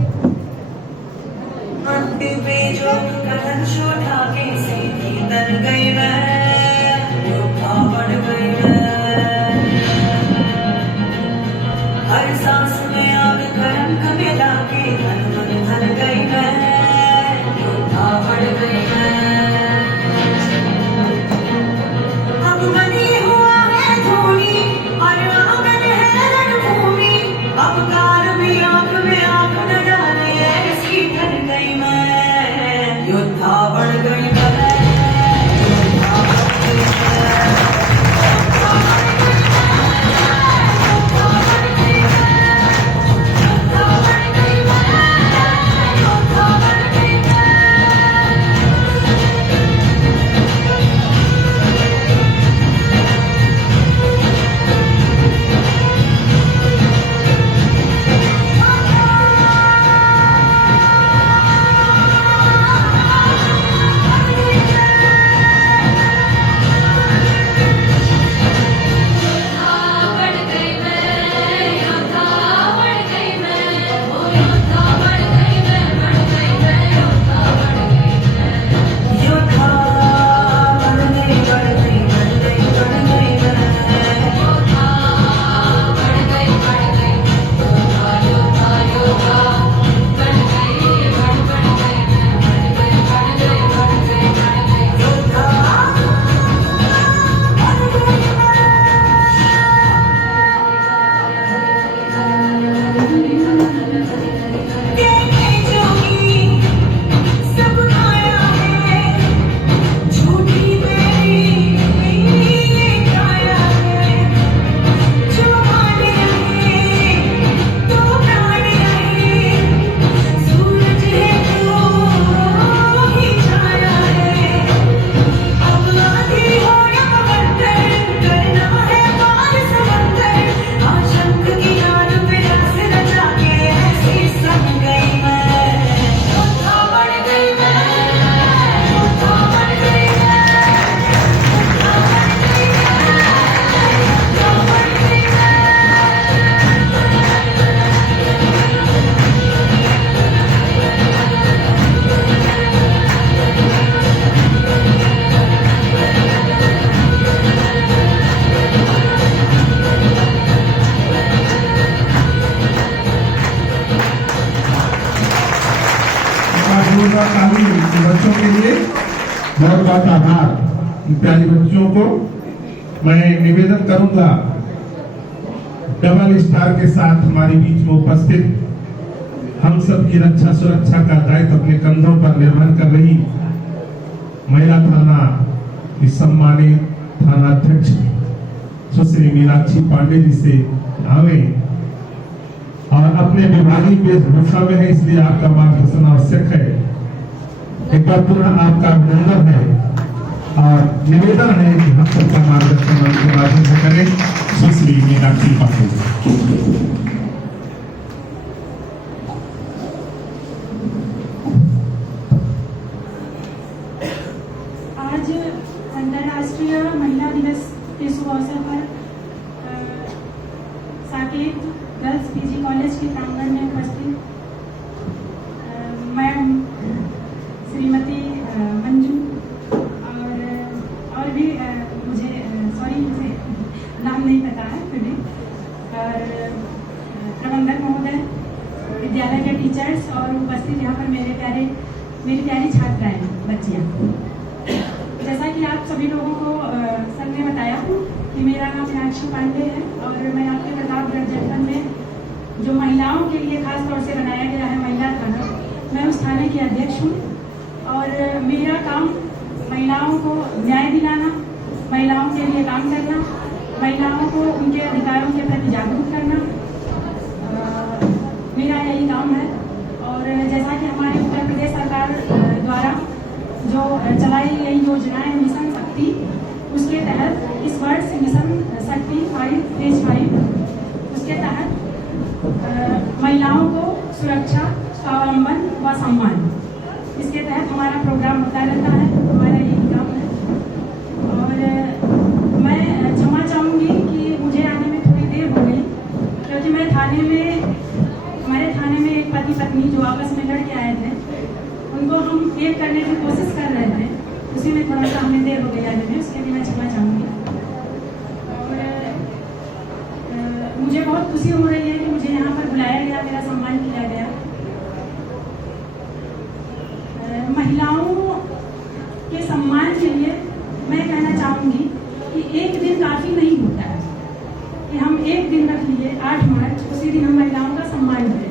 हर सांस में आग करंग मिला के धन मन धर गई मैं, योद्धा बढ़ गई मैं। अब बनी हुआ है धोनी और आंगन है रणभूमि, अब कार भी आंख में आंख न डाले ऐसी ठन गई मैं, योद्धा बढ़ गई मैं। बच्चों के लिए बहुत बहुत आभार। प्यारे बच्चों को मैं निवेदन करूंगा, डबल स्टार के साथ हमारे बीच में उपस्थित हम सब की रक्षा सुरक्षा का दायित्व अपने कंधों पर निर्वहन कर रही महिला थाना की सम्मानित थाना अध्यक्ष सुश्री मीनाक्षी पांडे जी से आवे और अपने विभागीय वेशभूषा में है, इसलिए आपका मार्गदर्शन आवश्यक है। एक बार पुनः आपका अभिनंदन है और निवेदन है कि हम सबका मार्गदर्शन मंच के माध्यम से करें। सुश्री मीनाक्षी पांडे आज अंतर्राष्ट्रीय महिला दिवस के शुभ अवसर पर के प्रांगण में उपस्थित मैम श्रीमती मंजू और भी मुझे नाम नहीं पता है फिर भी, और प्रबंधक महोदय, विद्यालय के टीचर्स और उपस्थित यहाँ पर मेरी प्यारी छात्राएं बच्चियाँ। जैसा कि आप सभी लोगों को सर ने बताया कि मेरा नाम मीनाक्षी पांडे है और मैं आपके प्रतापगढ़ जनपद में जो महिलाओं के लिए खास तौर से बनाया गया है महिला थाना, मैं उस थाने की अध्यक्ष हूँ। और मेरा काम महिलाओं को न्याय दिलाना, महिलाओं के लिए काम करना, महिलाओं को उनके अधिकारों के प्रति जागरूक करना, मेरा यही काम है। और जैसा कि हमारे उत्तर प्रदेश सरकार द्वारा जो चलाई गई योजनाएं मिशन शक्ति, उसके तहत इस वर्ष मिशन शक्ति 5 फेज 5 उसके तहत महिलाओं को सुरक्षा, स्वावलंबन व सम्मान, इसके तहत हमारा प्रोग्राम होता रहता है, हमारा यही काम है। और मैं क्षमा चाहूँगी कि मुझे आने में थोड़ी देर हो गई, क्योंकि मैं हमारे थाने में एक पति पत्नी जो आपस में लड़ के आए थे, उनको हम एक करने की कोशिश कर रहे थे, उसी में थोड़ा सा हमें देर हो गई आने में, उसके लिए मैं क्षमा चाहूँगी। और मुझे बहुत खुशी हो रही है कि मुझे यहाँ पर बुलाया गया, मेरा सम्मान किया गया। महिलाओं के सम्मान के लिए मैं कहना चाहूँगी कि एक दिन काफ़ी नहीं होता है कि हम एक दिन रख लिए 8 मार्च, उसी दिन हम महिलाओं का सम्मान करें।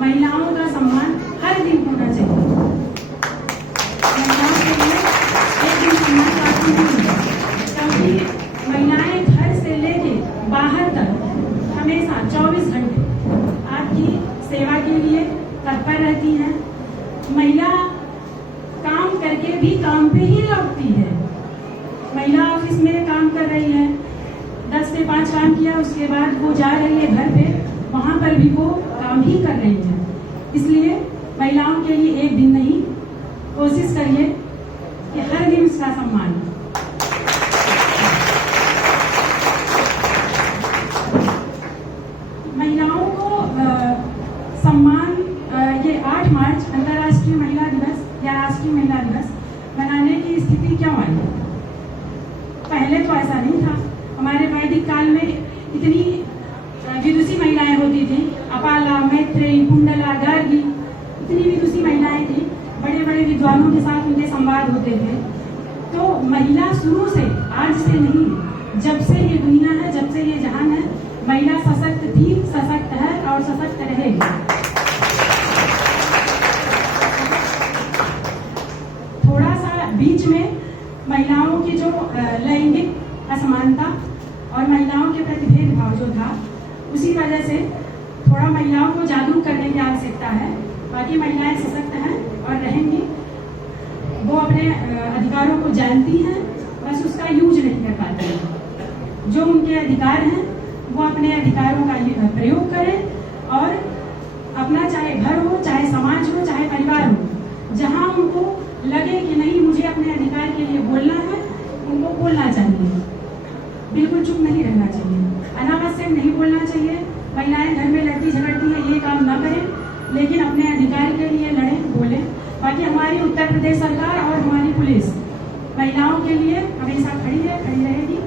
महिलाओं का सम्मान हर दिन होना चाहिए। महिलाओं के लिए एक दिन सम्मान काफ़ी नहीं है, क्योंकि महिलाएं घर से लेके बाहर तक हमेशा 24 घंटे आपकी सेवा के लिए तत्पर रहती हैं। महिला काम करके भी काम पे ही लौटती है। महिला ऑफिस में काम कर रही है, 10 से 5 काम किया, उसके बाद वो जा रही है घर पे, वहाँ पर भी वो काम ही कर रही है। इसलिए महिलाओं के लिए एक दिन नहीं, कोशिश करिए कि हर दिन उसका सम्मान। महिलाओं को सम्मान, ये 8 मार्च अंतर्राष्ट्रीय महिला दिवस या राष्ट्रीय महिला दिवस मनाने की स्थिति क्यों आई? पहले तो ऐसा नहीं था। हमारे वैदिक काल में इतनी विदुषी महिलाएं होती थी, अपाला, मैत्रेयी, कुंडला, गार्गी, इतनी विदुषी महिलाएं थी, बड़े बड़े विद्वानों के साथ उनके संवाद होते थे। तो महिला शुरू से, आज से नहीं, जब से ये दुनिया है, जब से ये जहान है, महिला सशक्त थी, सशक्त है और सशक्त रहेगी। थोड़ा सा बीच में महिलाओं की जो लैंगिक असमानता और महिलाओं के प्रति भेदभाव जो था, उसी वजह से थोड़ा महिलाओं को जागरूक करने की आवश्यकता है। बाकी महिलाएं सशक्त हैं और रहेंगी, वो अपने अधिकारों को जानती हैं, बस उसका यूज नहीं कर पाती हैं। जो उनके अधिकार हैं वो अपने अधिकारों का प्रयोग करें और अपना, चाहे घर हो, चाहे समाज हो, चाहे परिवार हो, जहाँ उनको लगे कि नहीं मुझे अपने अधिकार के लिए बोलना है, उनको बोलना चाहिए। बिल्कुल चुप नहीं रहना चाहिए, अनावश्यक नहीं बोलना चाहिए। महिलाएं घर में लड़ती झगड़ती हैं, ये काम ना करें, लेकिन अपने अधिकार के लिए लड़ें, बोलें। बाकी हमारी उत्तर प्रदेश सरकार और हमारी पुलिस महिलाओं के लिए हमेशा खड़ी है, खड़ी रहेगी।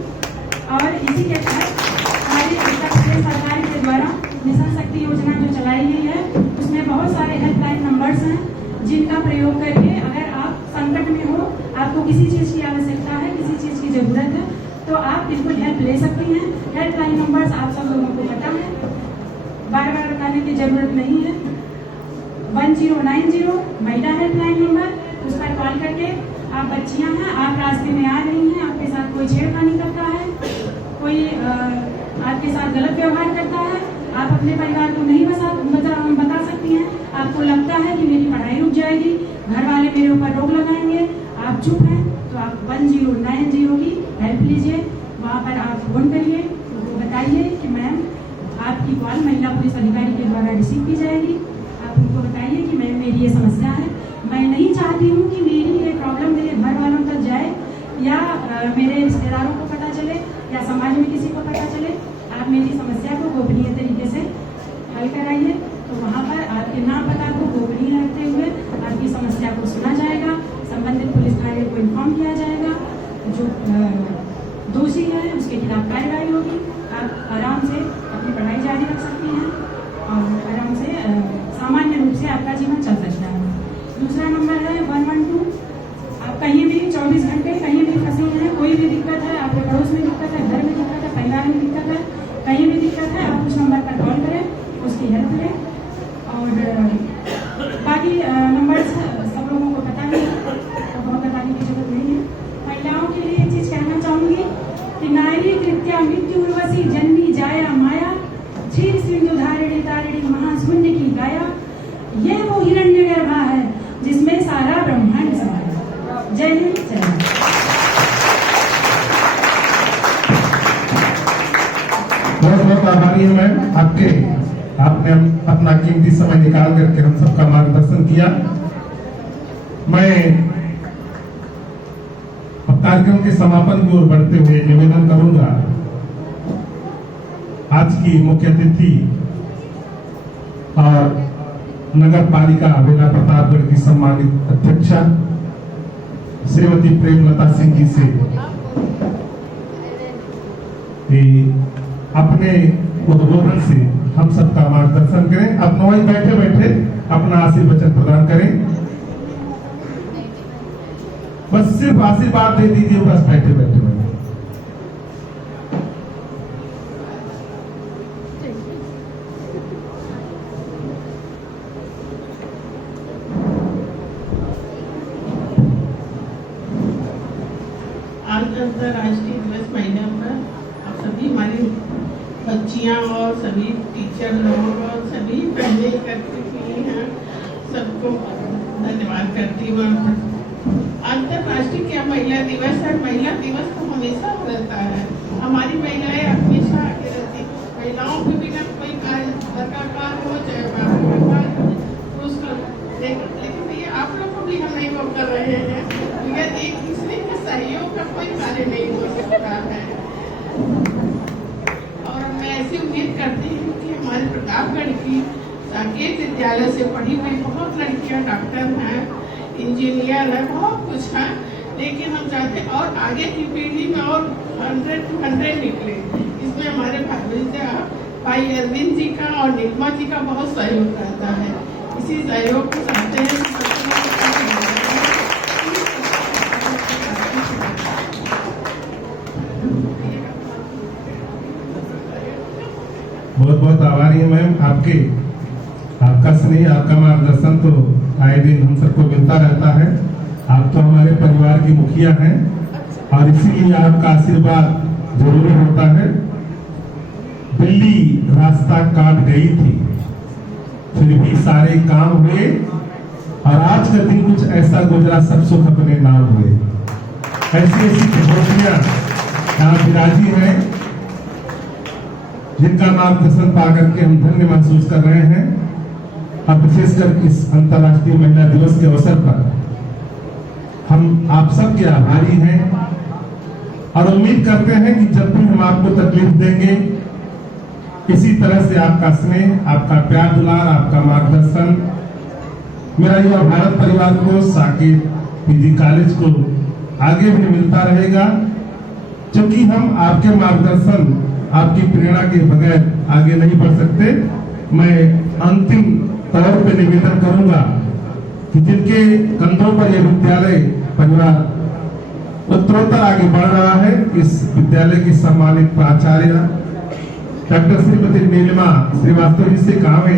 और इसी के तहत हमारी उत्तर प्रदेश सरकार के द्वारा मिशन शक्ति योजना जो चलाई गई है, उसमें बहुत सारे हेल्पलाइन नंबर्स हैं, जिनका प्रयोग करके अगर आप संकट में हो, आपको किसी चीज़ की आवश्यकता है, किसी चीज़ की जरूरत है, तो आप बिल्कुल हेल्प ले सकती हैं। हेल्पलाइन नंबर्स आप सब लोगों को पता है, बार बार बताने की जरूरत नहीं है। 1090 महिला हेल्पलाइन नंबर, उस पर कॉल करके, आप बच्चियां हैं, आप रास्ते में आ रही हैं, आपके साथ कोई छेड़खानी करता है, कोई आपके साथ गलत व्यवहार करता है, आप अपने परिवार को नहीं बता सकती हैं, आपको लगता है कि मेरी पढ़ाई रुक जाएगी, घर वाले मेरे ऊपर रोक लगाएंगे, आप चुप हैं, तो आप 1090 की हेल्प लीजिए। वहाँ पर आप फोन करिए, उनको बताइए कि मैम आपकी कॉल महिला पुलिस अधिकारी के द्वारा रिसीव की जाएगी। आप उनको बताइए कि मैम मेरी ये समस्या है, मैं नहीं चाहती हूँ कि मेरी ये प्रॉब्लम मेरे घर वालों तक जाए या मेरे रिश्तेदारों को पता चले या समाज में किसी को पता चले। आप मेरी समस्या को गोपनीय तरीके से हल कॉल कराइए, तो वहाँ पर आपके नाम पता को गोपनीय रखते हुए आपकी समस्या को सुना जाएगा, संबंधित पुलिस थाने को इन्फॉर्म किया जाएगा, जो दोषी है उसके खिलाफ कार्रवाई होगी। आप आराम से अपनी पढ़ाई जारी रख सकती हैं और आराम से सामान्य रूप से आपका जीवन चल सकता है। दूसरा नंबर है 112। आप कहीं भी 24 घंटे कहीं भी फंसे हैं, कोई भी दिक्कत है, आपके पड़ोस में दिक्कत है, घर में दिक्कत है, परिवार में दिक्कत है, कहीं भी दिक्कत है, आप उस नंबर पर कॉल करें, उसकी हेल्प लें। और बाकी नंबर्स सब लोगों को पता है, तो बहुत बताने की जरूरत नहीं है। महिलाओं के लिए एक चीज़ कहना चाहूँगी कि नारी कृत्या मृत्यु उर्वशी जन्मी जाया माया, क्षीर सिंधु धारिणी तारिणी महाशून्य की गाया, ये वो हिरण्य गर्भा है जिसमें सारा ब्रह्मांड समाया। जय हिंद, जय भारत। बहुत बहुत आभारी हूँ मैं आपने अपना कीमती समय निकाल करके हम सबका मार्गदर्शन किया। मैं कार्यक्रम के समापन की ओर बढ़ते हुए निवेदन करूंगा, आज की मुख्य अतिथि और नगर पालिका बेला प्रतापगढ़ की सम्मानित अध्यक्षा श्रीमती प्रेमलता सिंह जी से अपने उद्बोधन से हम सबका मार्गदर्शन करें। अपना वही बैठे बैठे अपना आशीर्वचन प्रदान करें। बस सिर्फ आशीर्वाद दे दीजिए, बस बैठे बैठे बैठे। आज अंतर्राष्ट्रीय दिवस महिला पर आप सभी हमारी बच्चियां और सभी टीचर लोग और सभी पहले एकत्रित हुई हैं, सबको धन्यवाद करती हूँ। अंतर्राष्ट्रीय क्या महिला दिवस है? महिला दिवस तो हमेशा रहता है, हमारी महिलाएं हमेशा आगे रहती। महिलाओं के बिना कोई कार्य घर का कार्य हो चाहे बाहर का कार्य हो, पुरुष का, लेकिन ये आप लोग को भी हम नहीं वो कर रहे हैं। एक दूसरे के सहयोग का कोई कार्य नहीं हो सकता है। और मैं ऐसी उम्मीद करती हूँ कि हमारे प्रतापगढ़ की साकेत विद्यालय से पढ़ी हुई बहुत लड़कियाँ डॉक्टर हैं, इंजीनियर है, बहुत कुछ है, लेकिन हम चाहते हैं और आगे की पीढ़ी में और 100 निकले। इसमें हमारे भाई अरविंद जी का और नीलमा जी का बहुत सहयोग रहता है। इसी सहयोग को चाहते हैं। बहुत बहुत आभारी हूँ मैम आपका स्नेह, आपका मार्गदर्शन तो आए दिन हम सबको मिलता रहता है। आप तो हमारे परिवार की मुखिया हैं और इसीलिए आपका आशीर्वाद जरूरी होता है। बिल्ली रास्ता काट गई थी, फिर भी सारे काम हुए और आज का दिन कुछ ऐसा गुजरा सब सुख अपने नाम हुए। ऐसी ऐसी विभूतियां यहाँ विराजी हैं जिनका मार्गदर्शन पाकर के हम धन्य महसूस कर रहे हैं। और विशेषकर इस अंतर्राष्ट्रीय महिला दिवस के अवसर पर हम आप सब के आभारी हैं और उम्मीद करते हैं कि जब भी हम आपको तकलीफ देंगे, इसी तरह से आपका स्नेह, आपका प्यार दुलार, आपका मार्गदर्शन मेरा युवा भारत परिवार को, साकेत पीजी कॉलेज को आगे भी मिलता रहेगा, क्योंकि हम आपके मार्गदर्शन, आपकी प्रेरणा के बगैर आगे नहीं बढ़ सकते। मैं अंतिम तौर पे निवेदन करूंगा कि जिनके कंधों पर यह विद्यालय परिवार उत्तरोत्तर आगे बढ़ रहा है, इस विद्यालय की सम्मानित प्राचार्य डॉक्टर श्रीमती नीलिमा श्रीवास्तव जी से कहा है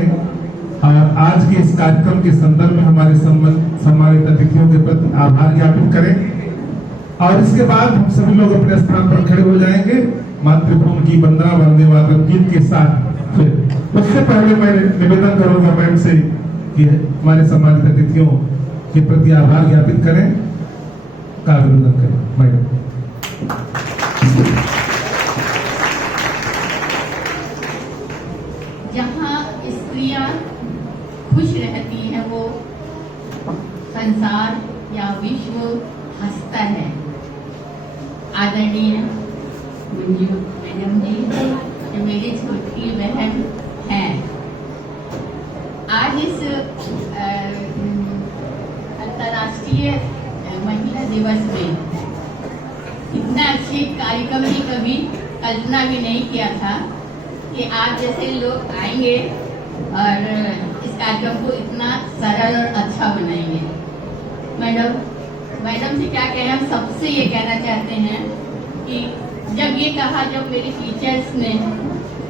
और आज के इस कार्यक्रम के संदर्भ में हमारे सम्मानित अतिथियों के प्रति आभार ज्ञापित करें। और इसके बाद हम सभी लोग अपने स्थान पर खड़े हो जाएंगे मातृभूमि की वंदना वंदे मातरम गीत के साथ। फिर उससे पहले मैं निवेदन करूंगा मैम से कि हमारे सम्मानित अतिथियों के प्रति आभार ज्ञापित करें, का अभिनंदन करें। मैडम जहाँ स्त्रियाँ खुश रहती हैं वो संसार या विश्व हंसता है। आदरणीय मंजू मैडम जी जो मेरी छोटी बहन हैं, आज इस अंतर्राष्ट्रीय महिला दिवस में इतना अच्छे कार्यक्रम की कभी कल्पना भी नहीं किया था कि आप जैसे लोग आएंगे और इस कार्यक्रम को इतना सरल और अच्छा बनाएंगे। मैडम से क्या कहें, हम सबसे ये कहना चाहते हैं कि जब ये कहा, जब मेरे टीचर्स ने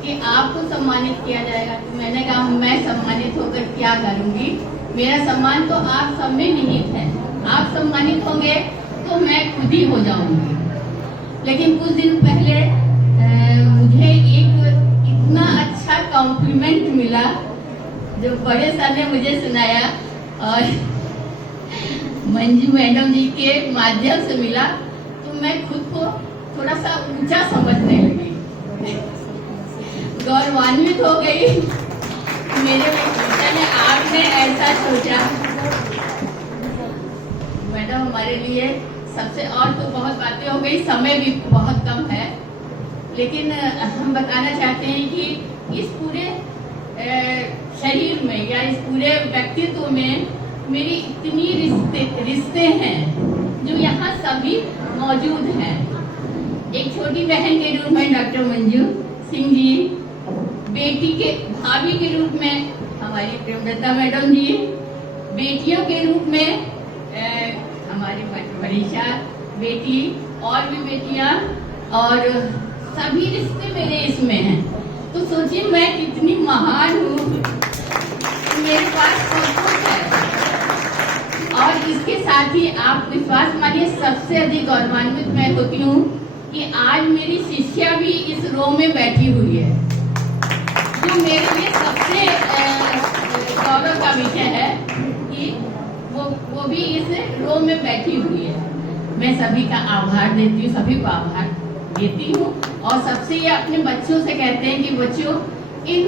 कि आपको सम्मानित किया जाएगा, तो मैंने कहा मैं सम्मानित होकर क्या करूंगी, मेरा सम्मान तो आप सब में निहित है। आप सम्मानित होंगे तो मैं खुद ही हो जाऊंगी। लेकिन कुछ दिन पहले मुझे एक इतना अच्छा कॉम्प्लीमेंट मिला जो बड़े सर ने मुझे सुनाया और मंजू मैडम जी के माध्यम से मिला, तो मैं खुद को थोड़ा सा ऊंचा समझने लगी, गौरवान्वित हो गई। मेरे बेटे ने आपने ऐसा सोचा। मैडम हमारे लिए सबसे, और तो बहुत बातें हो गई, समय भी बहुत कम है, लेकिन हम बताना चाहते हैं कि इस पूरे शरीर में या इस पूरे व्यक्तित्व में मेरी इतनी रिश्ते हैं जो यहाँ सभी मौजूद हैं। एक छोटी बहन के रूप में डॉक्टर मंजू सिंह जी, बेटी के भाभी के रूप में हमारी प्रेमलता मैडम जी, बेटियों के रूप में हमारी मनीषा बेटी और भी बेटियां, और सभी रिश्ते मेरे इसमें हैं। तो सोचिए मैं कितनी महान हूँ, मेरे पास सब कुछ है। और इसके साथ ही आप विश्वास मानिए, सबसे अधिक गौरवान्वित मैं होती हूँ कि आज मेरी शिष्या भी इस रो में बैठी हुई है, जो मेरे लिए सबसे गौरव का विषय है कि वो भी इस रो में बैठी हुई है। मैं सभी का आभार देती हूँ, सभी को आभार देती हूँ, और सबसे ये अपने बच्चों से कहते हैं कि बच्चों, इन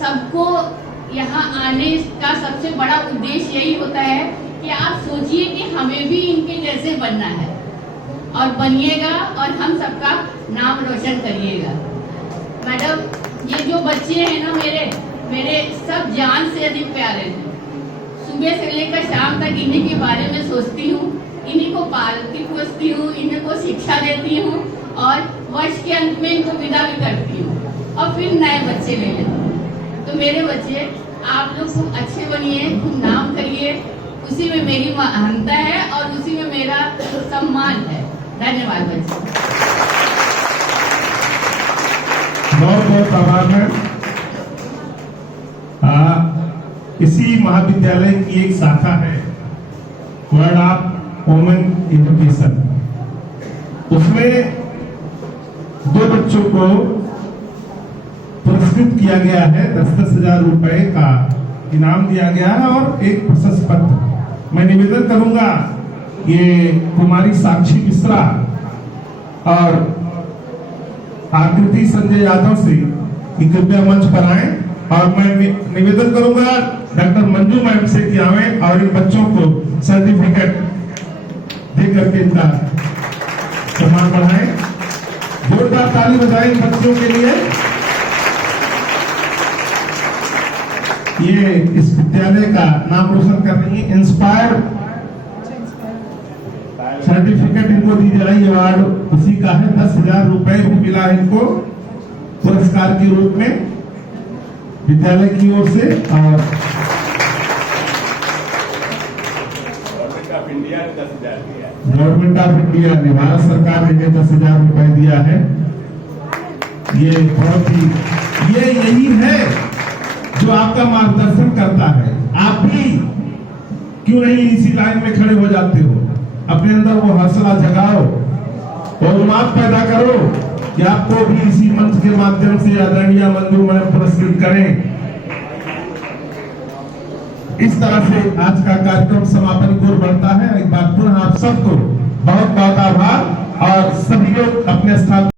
सबको यहाँ आने का सबसे बड़ा उद्देश्य यही होता है कि आप सोचिए कि हमें भी इनके जैसे बनना है, और बनिएगा और हम सबका नाम रोशन करिएगा। मैडम, ये जो बच्चे हैं ना मेरे सब जान से अधिक प्यारे हैं। सुबह से लेकर शाम तक इन्हीं के बारे में सोचती हूँ, इन्हीं को पालती पोसती हूँ, इन्हीं को शिक्षा देती हूँ, और वर्ष के अंत में इनको विदा भी करती हूँ और फिर नए बच्चे ले लेती हूँ। तो मेरे बच्चे, आप लोग खूब अच्छे बनिए, खूब नाम करिए, उसी में मेरी महानता है और उसी में मेरा सम्मान है। धन्यवाद बच्चे। बहुत बहुत आभार है। इसी महाविद्यालय की एक शाखा है, वर्ल्ड ऑफ वुमेन एजुकेशन। उसमें 2 बच्चों को पुरस्कृत किया गया है, 10-10 हजार रुपए का इनाम दिया गया है और एक प्रशस्ति पत्र। मैं निवेदन करूंगा ये कुमारी साक्षी मिश्रा और आकृति संजय यादव से कि कृपया मंच पर आए, और मैं निवेदन करूंगा डॉक्टर मंजू मैम से कि आवे और इन बच्चों को सर्टिफिकेट देकर के इनका सम्मान बढ़ाएं। जोरदार ताली बजाएं इन बच्चों के लिए। ये इस विद्यालय का नाम रोशन कर रही है। इंस्पायर सर्टिफिकेट इनको दी जा रही है, अवार्ड उसी का है। 10,000 रुपए भी मिला है इनको पुरस्कार के रूप में विद्यालय की ओर से। और गवर्नमेंट ऑफ इंडिया ने, भारत सरकार ने 10,000 रुपए दिया है। ये बहुत ही, ये यही है जो आपका मार्गदर्शन करता है। आप भी क्यों नहीं इसी लाइन में खड़े हो जाते हो? अपने अंदर वो हौसला जगाओ और उम्मीद पैदा करो कि आपको भी इसी मंच के माध्यम से आदरणीय मंजू मैडम पुरस्कृत करें। इस तरह से आज का कार्यक्रम समापन की ओर बढ़ता है। एक बार पुनः आप सबको बहुत बहुत आभार, और सभी लोग अपने स्थान